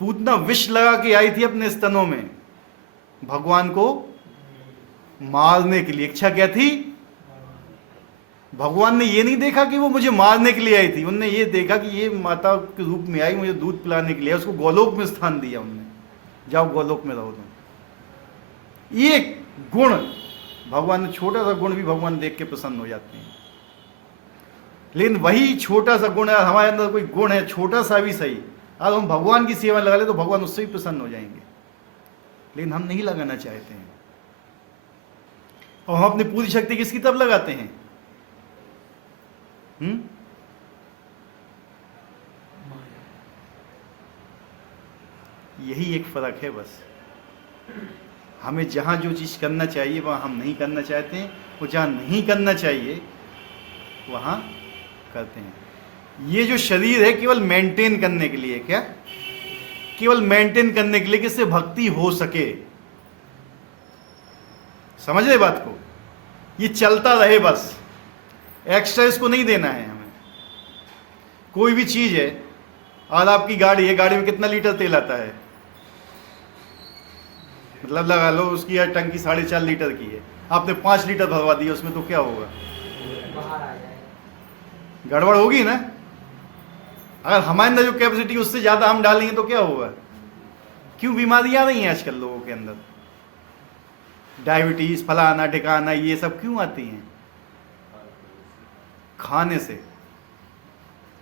पूतना विष लगा के आई थी अपने स्तनों में भगवान को मारने के लिए। इच्छा क्या थी? भगवान ने ये नहीं देखा कि वो मुझे मारने के लिए आई थी, उनने ये देखा कि ये माता के रूप में आई, मुझे दूध पिलाने के लिए। उसको गोलोक में स्थान दिया उनने, जाओ गोलोक में रहो तुम। ये गुण भगवान ने, छोटा सा गुण भी भगवान देख के प्रसन्न हो जाते हैं। लेकिन वही छोटा सा गुण है, हमारे अंदर कोई गुण है छोटा सा भी सही, अगर हम भगवान की सेवा लगा ले तो भगवान उससे भी प्रसन्न हो जाएंगे। लेकिन हम नहीं लगाना चाहते हैं, और हम अपनी पूरी शक्ति किसकी तरफ लगाते हैं? यही एक फर्क है बस। हमें जहां जो चीज करना चाहिए वहां हम नहीं करना चाहते हैं, और जहां नहीं करना चाहिए वहां करते हैं। ये जो शरीर है केवल मेंटेन करने के लिए, क्या केवल मेंटेन करने के लिए कि इससे भक्ति हो सके, समझ रहे बात को? ये चलता रहे बस, एक्स्ट्रा इसको नहीं देना है हमें। कोई भी चीज है, आज आपकी गाड़ी है, गाड़ी में कितना लीटर तेल आता है? मतलब लगा लो उसकी यार टंकी 4.5 लीटर की है, आपने 5 लीटर भरवा दिया उसमें, तो क्या होगा? गड़बड़ होगी ना। अगर हमारे अंदर जो कैपेसिटी उससे ज्यादा हम डालेंगे तो क्या होगा? क्यों बीमारियां आ रही हैं आजकल लोगों के अंदर? डायबिटीज, फलाना ठिकाना, ये सब क्यों आती हैं? खाने से।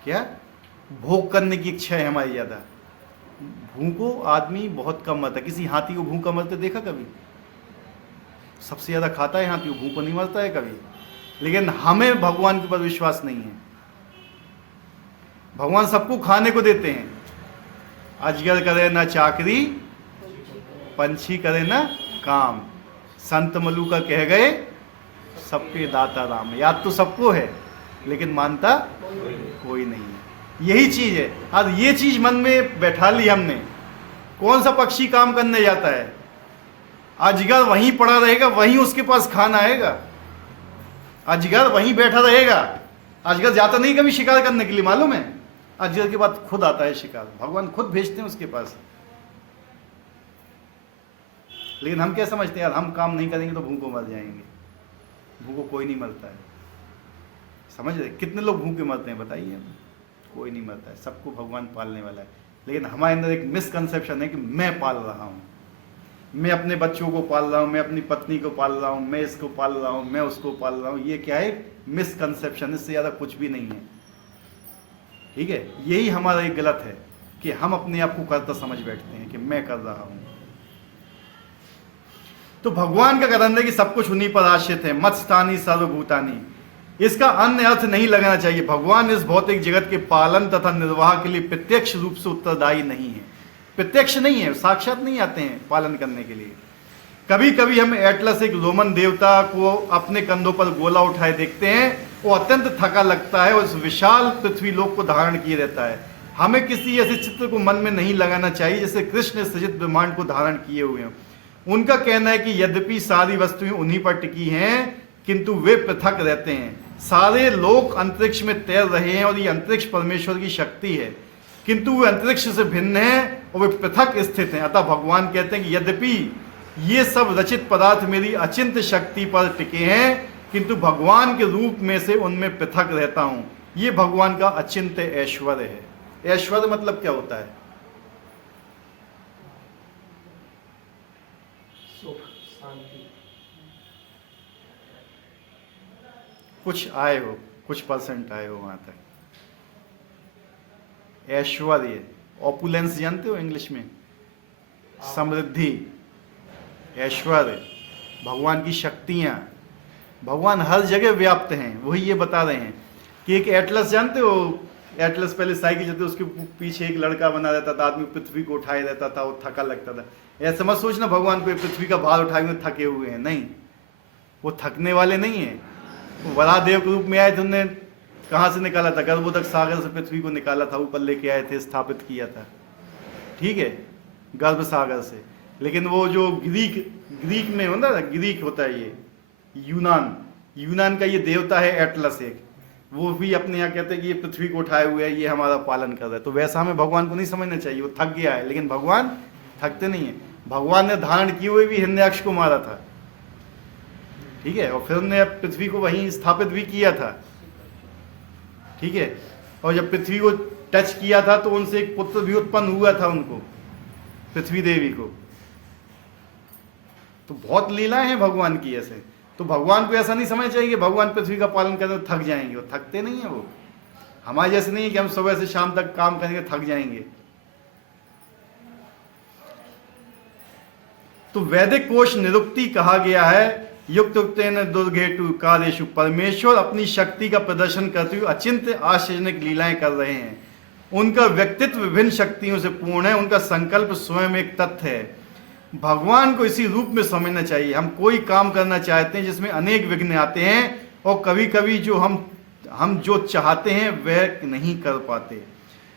क्या? भोग करने की इच्छा है हमारी ज्यादा। भूखो आदमी बहुत कम मरता है। किसी हाथी को भूखा मरते देखा कभी? सबसे ज्यादा खाता है हाथी, को भूखो नहीं मरता है कभी। लेकिन हमें भगवान के ऊपर विश्वास नहीं है। भगवान सबको खाने को देते हैं। अजगर करे ना चाकरी, पंछी करे ना काम, संत मलुका कह गए सबके दाता राम। याद तो सबको है लेकिन मानता कोई नहीं है। यही चीज है। आज ये चीज मन में बैठा ली हमने। कौन सा पक्षी काम करने जाता है? अजगर वहीं पड़ा रहेगा, वहीं उसके पास खाना आएगा। अजगर वहीं बैठा रहेगा। अजगर जाता नहीं कभी शिकार करने के लिए, मालूम है? अजगर के बाद खुद आता है शिकार, भगवान खुद भेजते हैं उसके पास। लेकिन हम क्या समझते हैं, यार हम काम नहीं करेंगे तो भूखों मर जाएंगे। भूखों कोई नहीं मरता है, समझ रहे? कितने लोग भूखे मरते हैं बताइए? कोई नहीं मरता है, सबको भगवान पालने वाला है। लेकिन हमारे अंदर एक मिसकंसेप्शन है कि मैं पाल रहा हूँ, मैं अपने बच्चों को पाल रहा हूँ, मैं अपनी पत्नी को पाल रहा हूँ, मैं इसको पाल रहा हूँ, मैं उसको पाल रहा हूँ। ये क्या है? मिसकंसेप्शन, इससे ज़्यादा कुछ भी नहीं है। ठीक है, यही हमारा एक गलत है कि हम अपने आप को कर्ता समझ बैठते हैं कि मैं कर रहा हूँ। तो भगवान का कथन है कि सब कुछ उन्हीं पर आश्रित है, मत्स्थानी सर्वभूतानी। इसका अन्य अर्थ नहीं लगाना चाहिए। भगवान इस भौतिक जगत के पालन तथा निर्वाह के लिए प्रत्यक्ष रूप से उत्तरदायी नहीं है, प्रत्यक्ष नहीं है, साक्षात नहीं आते हैं पालन करने के लिए। कभी कभी हम एटलस, एक रोमन देवता को अपने कंधों पर गोला उठाए देखते हैं। वो अत्यंत थका लगता है और इस विशाल पृथ्वी लोक को धारण किए रहता है। हमें किसी ऐसे चित्र को मन में नहीं लगाना चाहिए जैसे कृष्ण सृजित ब्रह्मांड को धारण किए हुए हैं। उनका कहना है कि यद्यपि सारी वस्तुएं उन्हीं पर टिकी हैं, किंतु वे पृथक रहते हैं। सारे लोक अंतरिक्ष में तैर रहे हैं और ये अंतरिक्ष परमेश्वर की शक्ति है, किंतु वे अंतरिक्ष से भिन्न हैं और वे पृथक स्थित हैं। अतः भगवान कहते हैं कि यद्यपि ये सब रचित पदार्थ मेरी अचिंत्य शक्ति पर टिके हैं, किंतु भगवान के रूप में से उनमें पृथक रहता हूं। ये भगवान का अचिंत्य ऐश्वर्य है। ऐश्वर्य मतलब क्या होता है? सुख, शांति। कुछ आए हो, कुछ परसेंट आए हो वहां तक। ऐश्वर्य, ऑपुलेंस जानते हो इंग्लिश में? समृद्धि, ऐश्वर्य, भगवान की शक्तियां। भगवान हर जगह व्याप्त हैं। वही ये बता रहे हैं कि एक एटलस जानते हो? एटलस पहले साइकिल चलते, उसके पीछे एक लड़का बना रहता था, आदमी पृथ्वी को उठाए रहता था, वो थका लगता था। ऐसा मत सोचना भगवान को पृथ्वी का भार उठाए हुए थके हुए हैं, नहीं, वो थकने वाले नहीं है। वो वराहदेव के रूप में आए थे, उन्होंने कहाँ से निकाला था? गर्भोदक सागर से पृथ्वी को निकाला था, ऊपर लेके आए थे, स्थापित किया था, ठीक है, गर्भ सागर से। लेकिन वो जो ग्रीक में होता है, ग्रीक होता है ये, यूनान का ये देवता है एटलस एक, वो भी अपने यहाँ कहते हैं कि ये पृथ्वी को उठाए हुए है, ये हमारा पालन कर रहा है। तो वैसा हमें भगवान को नहीं समझना चाहिए। वो थक गया है, लेकिन भगवान थकते नहीं है। भगवान ने धारण किए हुए भी हिरण्याक्ष को मारा था, ठीक है, और फिर उन्होंने पृथ्वी को वहीं स्थापित भी किया था, ठीक है। और जब पृथ्वी को टच किया था तो उनसे एक पुत्र भी उत्पन्न हुआ था उनको, पृथ्वी देवी को। तो बहुत लीलाएं हैं भगवान की ऐसे। तो भगवान को ऐसा नहीं समझना चाहिए कि भगवान पृथ्वी का पालन करें तो थक जाएंगे। वो थकते नहीं है। वो हमारे जैसे नहीं है कि हम सुबह से शाम तक काम करेंगे थक जाएंगे। तो वैदिक कोश निरुक्ति कहा गया है, युक्त युक्तेन दुर्घेतु कार्येषु, परमेश्वर अपनी शक्ति का प्रदर्शन करते हुए अचिंत्य आश्चर्यजनक लीलाएं कर रहे हैं। उनका व्यक्तित्व विभिन्न शक्तियों से पूर्ण है, उनका संकल्प स्वयं एक तथ्य है। भगवान को इसी रूप में समझना चाहिए। हम कोई काम करना चाहते हैं जिसमें अनेक विघ्न आते हैं, और कभी कभी जो हम जो चाहते हैं वह नहीं कर पाते।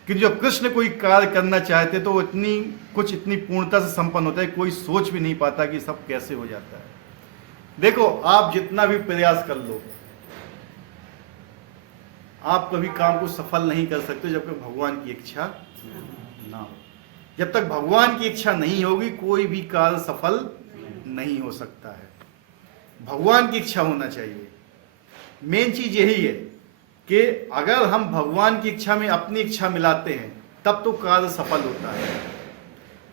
कि जब कृष्ण कोई कार्य करना चाहते तो वो इतनी पूर्णता से संपन्न होता है, कोई सोच भी नहीं पाता कि सब कैसे हो जाता है। देखो, आप जितना भी प्रयास कर लो, आप कभी काम को सफल नहीं कर सकते जब तक भगवान की इच्छा ना हो। जब तक भगवान की इच्छा नहीं होगी कोई भी कार्य सफल नहीं हो सकता है। भगवान की इच्छा होना चाहिए। मेन चीज यही है कि अगर हम भगवान की इच्छा में अपनी इच्छा मिलाते हैं तब तो कार्य सफल होता है।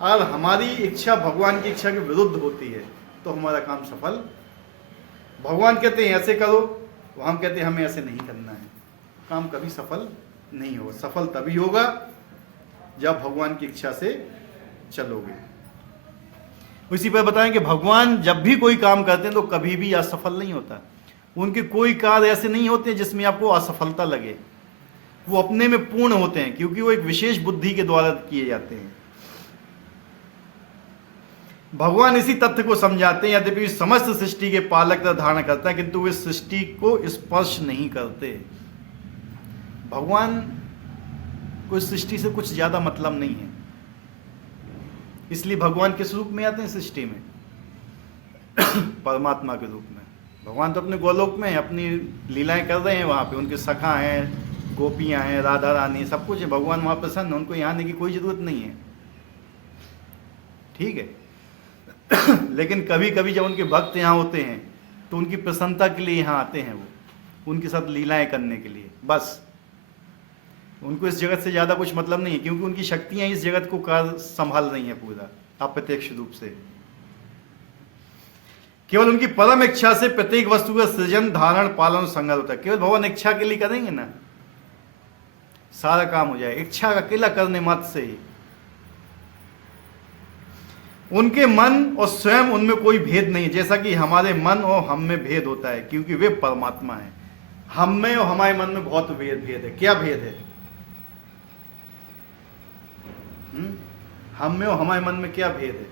अगर हमारी इच्छा भगवान की इच्छा के विरुद्ध होती है तो हमारा काम सफल। भगवान कहते हैं ऐसे करो, हम कहते हैं हमें ऐसे नहीं करना है, काम कभी सफल नहीं होगा। सफल तभी होगा जब भगवान की इच्छा से चलोगे। इसी पर बताएं कि भगवान जब भी कोई काम करते हैं तो कभी भी असफल नहीं होता। उनके कोई कार्य ऐसे नहीं होते जिसमें आपको असफलता लगे। वो अपने में पूर्ण होते हैं क्योंकि वो एक विशेष बुद्धि के द्वारा किए जाते हैं। भगवान इसी तथ्य को समझाते हैं, यद्यपि समस्त सृष्टि के पालक का धारण करता है किंतु वे सृष्टि को स्पर्श नहीं करते। भगवान को सृष्टि से कुछ ज्यादा मतलब नहीं है, इसलिए भगवान किस रूप में आते हैं सृष्टि में? परमात्मा के रूप में। भगवान तो अपने गोलोक में अपनी लीलाएं कर रहे हैं, वहां पे उनके सखा हैं, गोपियां हैं, राधा रानी, सब कुछ है। भगवान वहां प्रसन्न है, उनको यहाँ आने की कोई जरूरत नहीं है, ठीक है। लेकिन कभी कभी जब उनके भक्त यहाँ होते हैं तो उनकी प्रसन्नता के लिए यहाँ आते हैं, वो उनके साथ लीलाएं करने के लिए, बस उनको इस जगत से ज़्यादा कुछ मतलब नहीं है, क्योंकि उनकी शक्तियाँ इस जगत को कार्य संभाल रही हैं पूरा अप्रत्यक्ष रूप से। केवल उनकी परम इच्छा से प्रत्येक वस्तु का सृजन, धारण, पालन और संग्रह होता है। केवल भगवान इच्छा के लिए करेंगे ना, सारा काम हो जाए इच्छा का अकेला करने मात्र से ही। उनके मन और स्वयं उनमें कोई भेद नहीं है, जैसा कि हमारे मन और हम में भेद होता है, क्योंकि वे परमात्मा है। हम में और हमारे मन में बहुत भेद है। क्या भेद है? हम में और हमारे मन में क्या भेद है?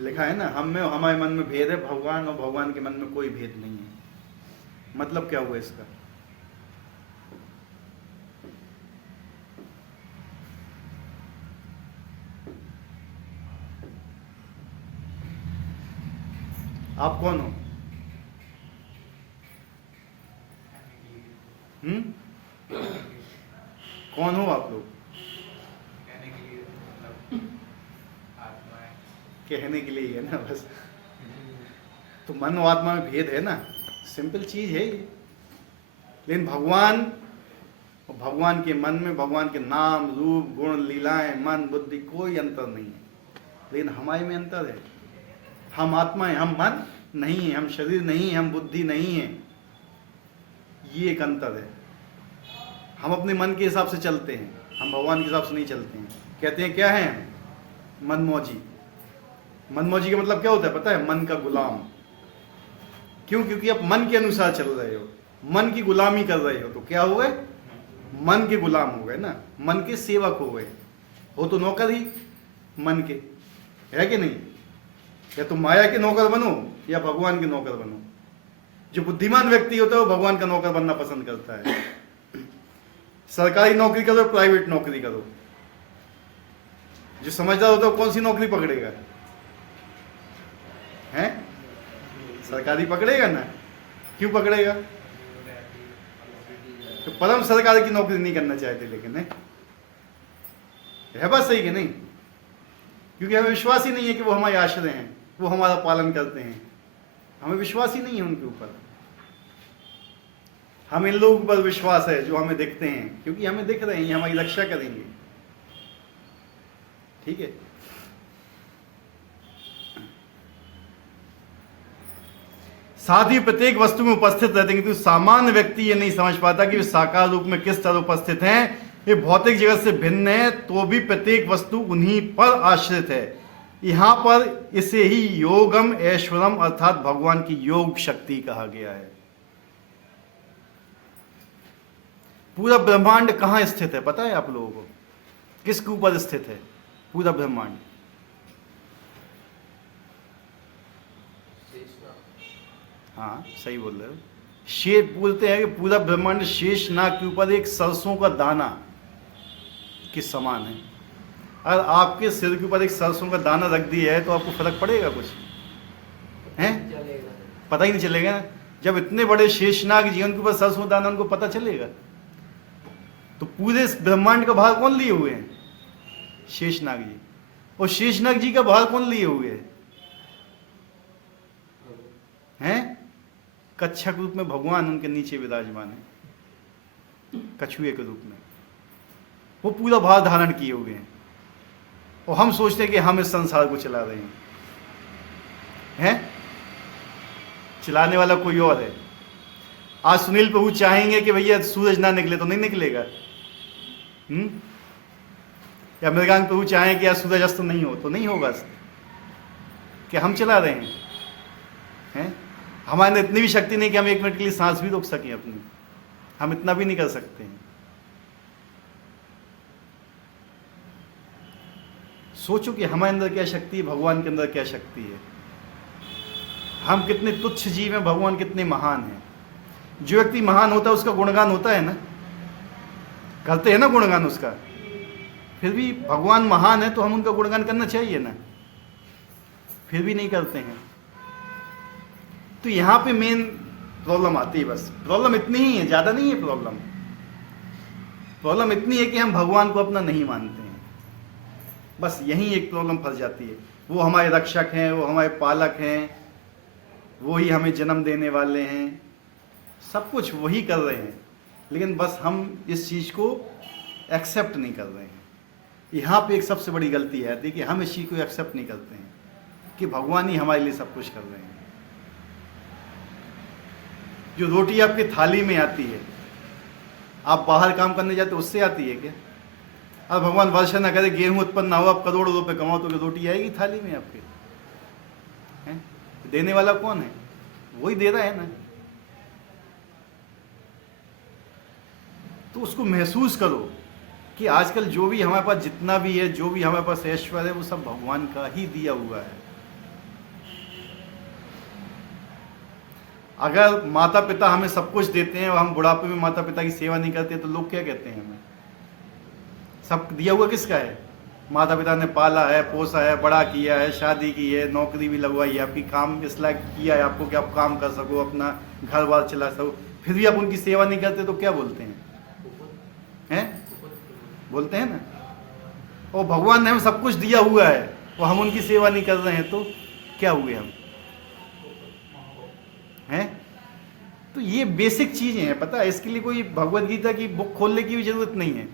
लिखा है ना, हम में और हमारे मन में भेद है, भगवान और भगवान के मन में कोई भेद नहीं है। मतलब क्या हुआ इसका? आप कौन हो? कौन हो आप लोग? कहने के लिए ही है ना बस। तो मन और आत्मा में भेद है ना, सिंपल चीज है ये। लेकिन भगवान और भगवान के मन में भगवान के नाम, रूप, गुण, लीलाएं, मन, बुद्धि कोई अंतर नहीं है। लेकिन हमारे में अंतर है। हम आत्मा है, हम मन नहीं है, हम शरीर नहीं है, हम बुद्धि नहीं है। ये एक अंतर है। हम अपने मन के हिसाब से चलते हैं, हम भगवान के हिसाब से नहीं चलते हैं। कहते हैं क्या है? मनमौजी। मनमौजी का मतलब क्या होता है पता है? मन का गुलाम। क्यों? क्योंकि आप मन के अनुसार चल रहे हो, मन की गुलामी कर रहे हो, तो क्या हो गए? मन के गुलाम हो गए ना, मन के सेवक हो गए। हो तो नौकर ही मन के, है कि नहीं? या तो माया के नौकर बनो या भगवान के नौकर बनो। जो बुद्धिमान व्यक्ति होता है वो भगवान का नौकर बनना पसंद करता है। सरकारी नौकरी करो, प्राइवेट नौकरी करो। जो समझदार होता है कौन सी नौकरी पकड़ेगा? हैं? सरकारी पकड़ेगा ना। क्यों पकड़ेगा? तो परम सरकार की नौकरी नहीं करना चाहते, लेकिन है बात सही कि नहीं? क्योंकि हमें विश्वास ही नहीं है कि वो हमारे आश्रय हैं, वो हमारा पालन करते हैं। हमें विश्वास ही नहीं है उनके ऊपर। हम इन लोगों पर विश्वास है जो हमें दिखते हैं, क्योंकि हमें दिख रहे हैं, ये हमारी रक्षा करेंगे। ठीक है। साथ ही प्रत्येक वस्तु में उपस्थित रहते हैं, किंतु सामान्य व्यक्ति ये नहीं समझ पाता कि वे साकार रूप में किस तरह उपस्थित हैं। ये भौतिक जगत से भिन्न है, तो भी प्रत्येक वस्तु उन्हीं पर आश्रित है। यहाँ पर इसे ही योगम ऐश्वरम अर्थात भगवान की योग शक्ति कहा गया है। पूरा ब्रह्मांड कहाँ स्थित है पता है आप लोगों को? किसके ऊपर स्थित है पूरा ब्रह्मांड? हाँ सही बोल रहे हो। शेष बोलते हैं कि पूरा ब्रह्मांड शेषनाग के ऊपर एक सरसों का दाना के समान है। अगर आपके सिर के ऊपर एक सरसों का दाना रख दिया है तो आपको फर्क पड़ेगा कुछ? हैं? पता ही नहीं चलेगा ना। जब इतने बड़े शेषनाग जीवन के ऊपर सरसों का दाना, उनको पता चलेगा? तो पूरे ब्रह्मांड का भार कौन लिए हुए हैं? शेषनाग जी। और शेषनाग जी का भार कौन लिए हुए हैं? कच्छप रूप में भगवान उनके नीचे विराजमान है, कछुए के रूप में। वो पूरा भार धारण किए हुए हैं। और हम सोचते हैं कि हम इस संसार को चला रहे हैं। चलाने वाला कोई और है। आज सुनील प्रभु चाहेंगे कि भैया सूरज ना निकले तो नहीं निकलेगा। या मृगांक प्रभु चाहें कि आज सूरज अस्त नहीं हो तो नहीं होगा। क्या हम चला रहे हैं? हमारे अंदर इतनी भी शक्ति नहीं कि हम 1 मिनट के लिए सांस भी रोक सकें अपनी। हम इतना भी नहीं कर सकते हैं। सोचो कि हमारे अंदर क्या शक्ति है, भगवान के अंदर क्या शक्ति है। हम कितने तुच्छ जीव हैं, भगवान कितने महान हैं। जो व्यक्ति महान होता है उसका गुणगान होता है ना, करते हैं ना गुणगान उसका। फिर भी भगवान महान है तो हम उनका गुणगान करना चाहिए ना, फिर भी नहीं करते हैं। तो यहाँ पे मेन प्रॉब्लम आती है। बस प्रॉब्लम इतनी ही है, ज़्यादा नहीं है प्रॉब्लम इतनी है कि हम भगवान को अपना नहीं मानते हैं। बस यहीं एक प्रॉब्लम फंस जाती है। वो हमारे रक्षक हैं, वो हमारे पालक हैं, वो ही हमें जन्म देने वाले हैं, सब कुछ वही कर रहे हैं, लेकिन बस हम इस चीज़ को एक्सेप्ट नहीं कर रहे हैं। यहाँ पे एक सबसे बड़ी गलती है कि हम इस चीज़ को एक्सेप्ट नहीं करते हैं कि भगवान ही हमारे लिए सब कुछ कर रहे हैं। जो रोटी आपकी थाली में आती है, आप बाहर काम करने जाते उससे आती है क्या? अब भगवान वर्षा न करे, गेहूं उत्पन्न ना हो, आप करोड़ों रुपए कमाओ, तो रोटी आएगी थाली में आपके? हैं? देने वाला कौन है? वही दे रहा है ना। तो उसको महसूस करो कि आजकल जो भी हमारे पास जितना भी है, जो भी हमारे पास ऐश्वर्य है, वो सब भगवान का ही दिया हुआ है। अगर माता पिता हमें सब कुछ देते हैं और हम बुढ़ापे में माता पिता की सेवा नहीं करते, तो लोग क्या कहते हैं हमें? सब दिया हुआ किसका है? माता पिता ने पाला है, पोसा है, बड़ा किया है, शादी की है, नौकरी भी लगवाई है, आपकी काम इस लायक किया है आपको कि आप काम कर सको, अपना घर बार चला सको, फिर भी आप उनकी सेवा नहीं करते, तो क्या बोलते हैं? बोलते हैं ना। और भगवान ने हमें सब कुछ दिया हुआ है और हम उनकी सेवा नहीं कर रहे हैं, तो क्या हुए हम? हैं? तो ये बेसिक चीजें हैं, पता है। इसके लिए कोई भगवत गीता की बुक खोलने की भी जरूरत नहीं है।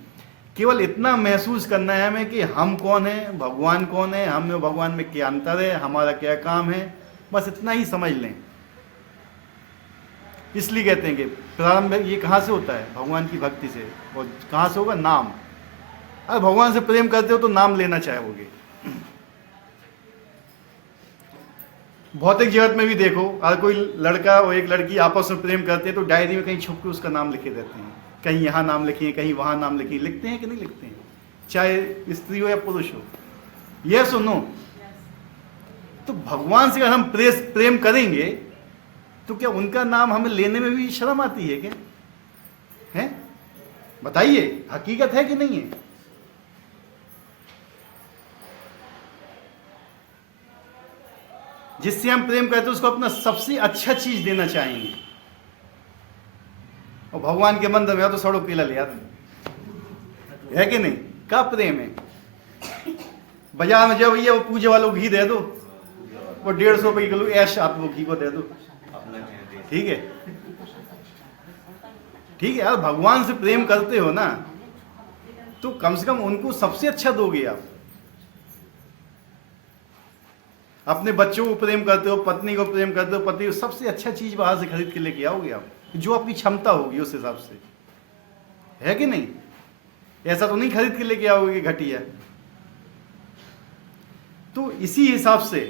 केवल इतना महसूस करना है हमें कि हम कौन है, भगवान कौन है, हम में भगवान में क्या अंतर है, हमारा क्या काम है, बस इतना ही समझ लें। इसलिए कहते हैं कि प्रारंभ ये कहाँ से होता है? भगवान की भक्ति से। और कहाँ से होगा? नाम। अगर भगवान से प्रेम करते हो तो नाम लेना चाहोगे। भौतिक जगत में भी देखो, अगर कोई लड़का और एक लड़की आपस में प्रेम करते हैं तो डायरी में कहीं छुप के उसका नाम लिखे देते हैं, कहीं यहाँ नाम लिखिए, कहीं वहाँ नाम लिखिए। लिखते हैं कि नहीं लिखते हैं? चाहे स्त्री हो या पुरुष हो। यह सुनो, तो भगवान से अगर हम प्रेम करेंगे तो क्या उनका नाम हमें लेने में भी शर्म आती है क्या? है? बताइए, हकीकत है कि नहीं है? जिससे हम प्रेम करते हैं उसको अपना सबसे अच्छा चीज देना चाहेंगे, और भगवान के मंदिर में तो सड़ो केला ले आते है कि नहीं? का प्रेम है? बाजार में जब भैया वो पूजे वालों को घी दे दो, वो 150 रुपये किलो ऐश आप वो घी को दे दो, ठीक है? ठीक है यार, भगवान से प्रेम करते हो ना, तो कम से कम उनको सबसे अच्छा दोगे आप। अपने बच्चों को प्रेम करते हो, पत्नी को प्रेम करते हो, पति को सबसे अच्छा चीज बाहर से खरीद के लेके आओगे आप, जो आपकी क्षमता होगी उस हिसाब से, है कि नहीं? ऐसा तो नहीं खरीद के लेके आओगे घटिया। तो इसी हिसाब से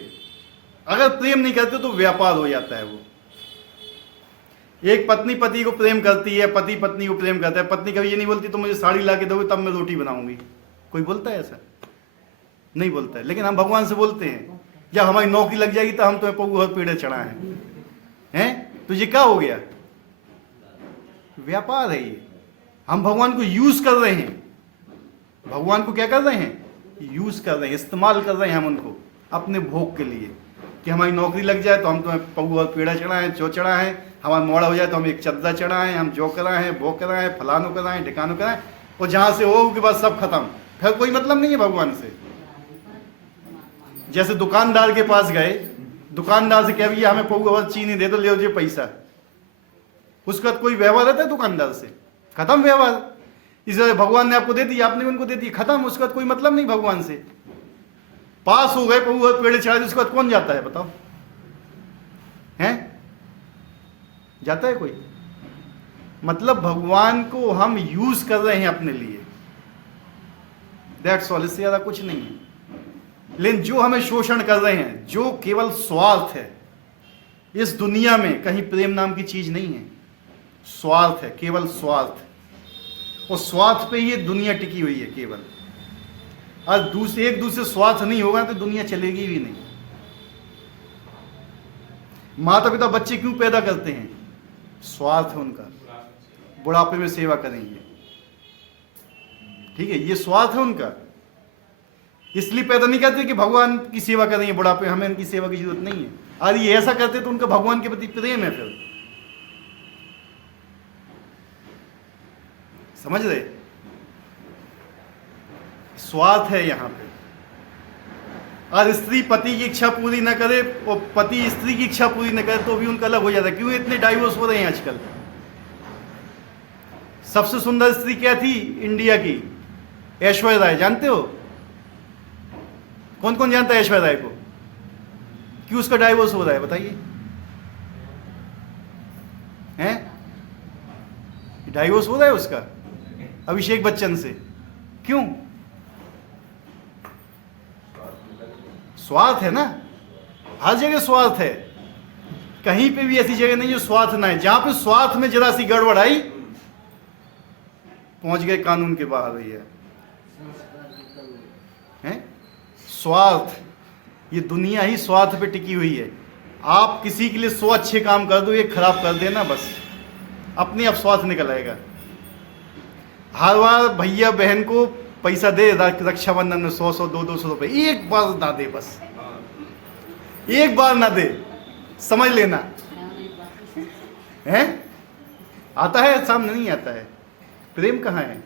अगर प्रेम नहीं करते तो व्यापार हो जाता है। वो एक पत्नी पति को प्रेम करती है, पति पत्नी को प्रेम करता है। पत्नी कभी ये नहीं बोलती तो मुझे साड़ी ला के दोगे तब मैं रोटी बनाऊंगी। कोई बोलता है ऐसा? नहीं बोलता है। लेकिन हम भगवान से बोलते हैं, जब हमारी नौकरी लग जाएगी तो हम तुम्हें पगु और पेड़े चढ़ाए हैं। तो ये क्या हो गया? व्यापार है ये। हम भगवान को यूज कर रहे हैं। भगवान को क्या कर रहे हैं? यूज कर रहे हैं, इस्तेमाल कर रहे हैं हम उनको अपने भोग के लिए, कि हमारी नौकरी लग जाए तो हम तुम्हें पगु और पेड़ा चढ़ाएं, जो चढ़ाएं, हमारा मोड़ा हो जाए तो हम एक चद्दा चढ़ाएं, हम जो कराएं, वो कराएं, फलानो कराएं, ढिकानो कराएं, और जहां से हो के बाद सब खत्म, फिर कोई मतलब नहीं है भगवान से। जैसे दुकानदार के पास गए, दुकानदार से क्या भैया हमें पगु और चीनी दे दो, ले लीजिए पैसा, उसका कोई व्यवहार रहता है दुकानदार से? खत्म व्यवहार। इस वजह भगवान ने आपको दे दी, आपने उनको दे दी, खत्म। उसका कोई मतलब नहीं भगवान से। पास हो गए, पगु और पेड़े चढ़ा दी, उसके बाद कौन जाता है बताओ? हैं? जाता है कोई? मतलब भगवान को हम यूज कर रहे हैं अपने लिए, दैट्स ऑल। इससे ज्यादा कुछ नहीं है। लेकिन जो हमें शोषण कर रहे हैं, जो केवल स्वार्थ है, इस दुनिया में कहीं प्रेम नाम की चीज नहीं है। स्वार्थ है, केवल स्वार्थ। और स्वार्थ पे ये दुनिया टिकी हुई है केवल। और एक दूसरे स्वार्थ नहीं होगा तो दुनिया चलेगी भी नहीं। माता पिता बच्चे क्यों पैदा करते हैं? स्वार्थ है उनका, बुढ़ापे में सेवा करेंगे, ठीक है? ये स्वार्थ है उनका। इसलिए पैदा नहीं करते कि भगवान की सेवा करेंगे बुढ़ापे, हमें इनकी सेवा की जरूरत नहीं है। और ये ऐसा करते तो उनका भगवान के प्रति प्रेम है। फिर समझ रहे? स्वार्थ है यहाँ पे। और स्त्री पति की इच्छा पूरी न करे और पति स्त्री की इच्छा पूरी न करे तो भी उनका अलग हो जाता है। क्यों इतने डाइवोर्स हो रहे हैं आजकल? सबसे सुंदर स्त्री क्या थी इंडिया की? ऐश्वर्या राय, जानते हो? कौन कौन जानता है ऐश्वर्या राय को? क्यों उसका डाइवोर्स हो रहा है बताइए? हैं? डाइवोर्स हो रहा है उसका अभिषेक बच्चन से। क्यों? स्वार्थ है ना, हर जगह स्वार्थ है। कहीं पे भी ऐसी जगह नहीं जो स्वार्थ ना है। जहां पे स्वार्थ में जरा सी गड़बड़ आई, पहुंच गए कानून के बाहर भैया। हैं? स्वार्थ, ये दुनिया ही स्वार्थ पे टिकी हुई है। आप किसी के लिए 100 अच्छे काम कर दो, ये खराब कर देना, बस अपने आप स्वार्थ निकल आएगा। हर बार भैया बहन को पैसा दे रक्षाबंधन में 100 200 रुपए, एक बार ना दे, बस एक बार ना दे, समझ लेना है। आता है सामने, नहीं आता है। प्रेम कहाँ है?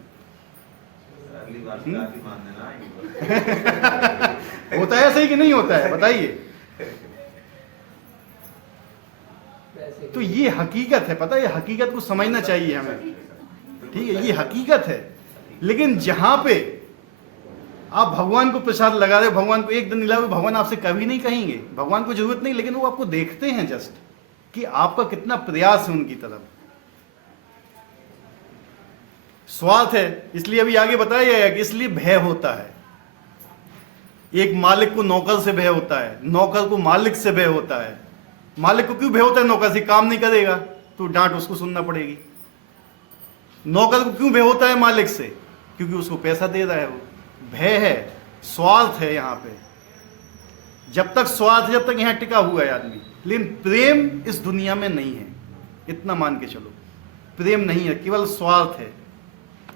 होता है सही कि नहीं होता है बताइए? तो ये हकीकत है, पता है? ये हकीकत को समझना चाहिए हमें, ठीक है? ये हकीकत है। लेकिन जहां पे आप भगवान को प्रसाद लगा रहे हो, भगवान को एक दिन दिलाओगे, भगवान आपसे कभी नहीं कहेंगे, भगवान को जरूरत नहीं, लेकिन वो आपको देखते हैं जस्ट कि आपका कितना प्रयास है उनकी तरफ। स्वार्थ है, इसलिए अभी आगे बताया जाएगा कि इसलिए भय होता है। एक मालिक को नौकर से भय होता है, नौकर को मालिक से भय होता है। मालिक को क्यों भय होता है? नौकर से काम नहीं करेगा तो डांट उसको सुनना पड़ेगी। नौकर को क्यों भय होता है मालिक से? क्योंकि उसको पैसा दे रहा है वो। भय है, स्वार्थ है यहाँ पे। जब तक स्वार्थ, जब तक यहाँ टिका हुआ है आदमी। लेकिन प्रेम इस दुनिया में नहीं है, इतना मान के चलो। प्रेम नहीं है, केवल स्वार्थ है।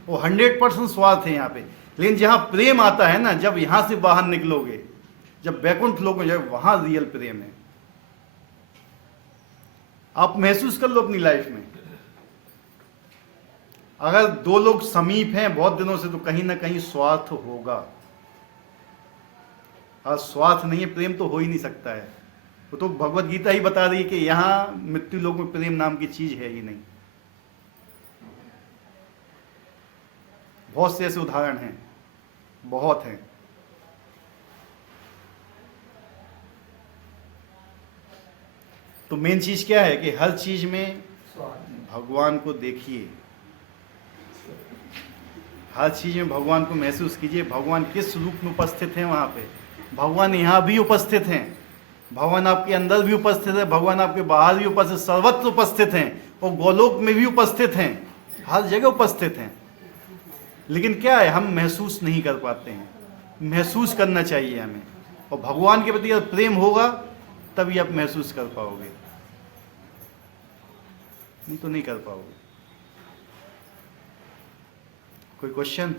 वो 100% स्वार्थ है यहाँ पे। लेकिन जहाँ प्रेम आता है ना, जब यहाँ से बाहर निकलोगे, जब वैकुंठ लोक में जाओगे, वहां रियल प्रेम है। आप महसूस कर लो अपनी लाइफ में। अगर दो लोग समीप हैं बहुत दिनों से, तो कहीं ना कहीं स्वार्थ होगा। और स्वार्थ नहीं है, प्रेम तो हो ही नहीं सकता है। वो तो भगवत गीता ही बता रही है कि यहां मृत्यु लोक में प्रेम नाम की चीज है ही नहीं। बहुत से ऐसे उदाहरण हैं, बहुत हैं। तो मेन चीज क्या है कि हर चीज में भगवान को देखिए, हर चीज में भगवान को महसूस कीजिए। भगवान किस रूप में उपस्थित हैं वहां पे? भगवान यहाँ भी उपस्थित हैं, भगवान आपके अंदर भी उपस्थित है, भगवान आपके बाहर भी उपस्थित, सर्वत्र उपस्थित हैं, और गोलोक में भी उपस्थित हैं, हर जगह उपस्थित हैं। लेकिन क्या है, हम महसूस नहीं कर पाते हैं। महसूस करना चाहिए हमें, और भगवान के प्रति अगर प्रेम होगा तभी आप महसूस कर पाओगे, नहीं तो नहीं कर पाओगे। कोई क्वेश्चन?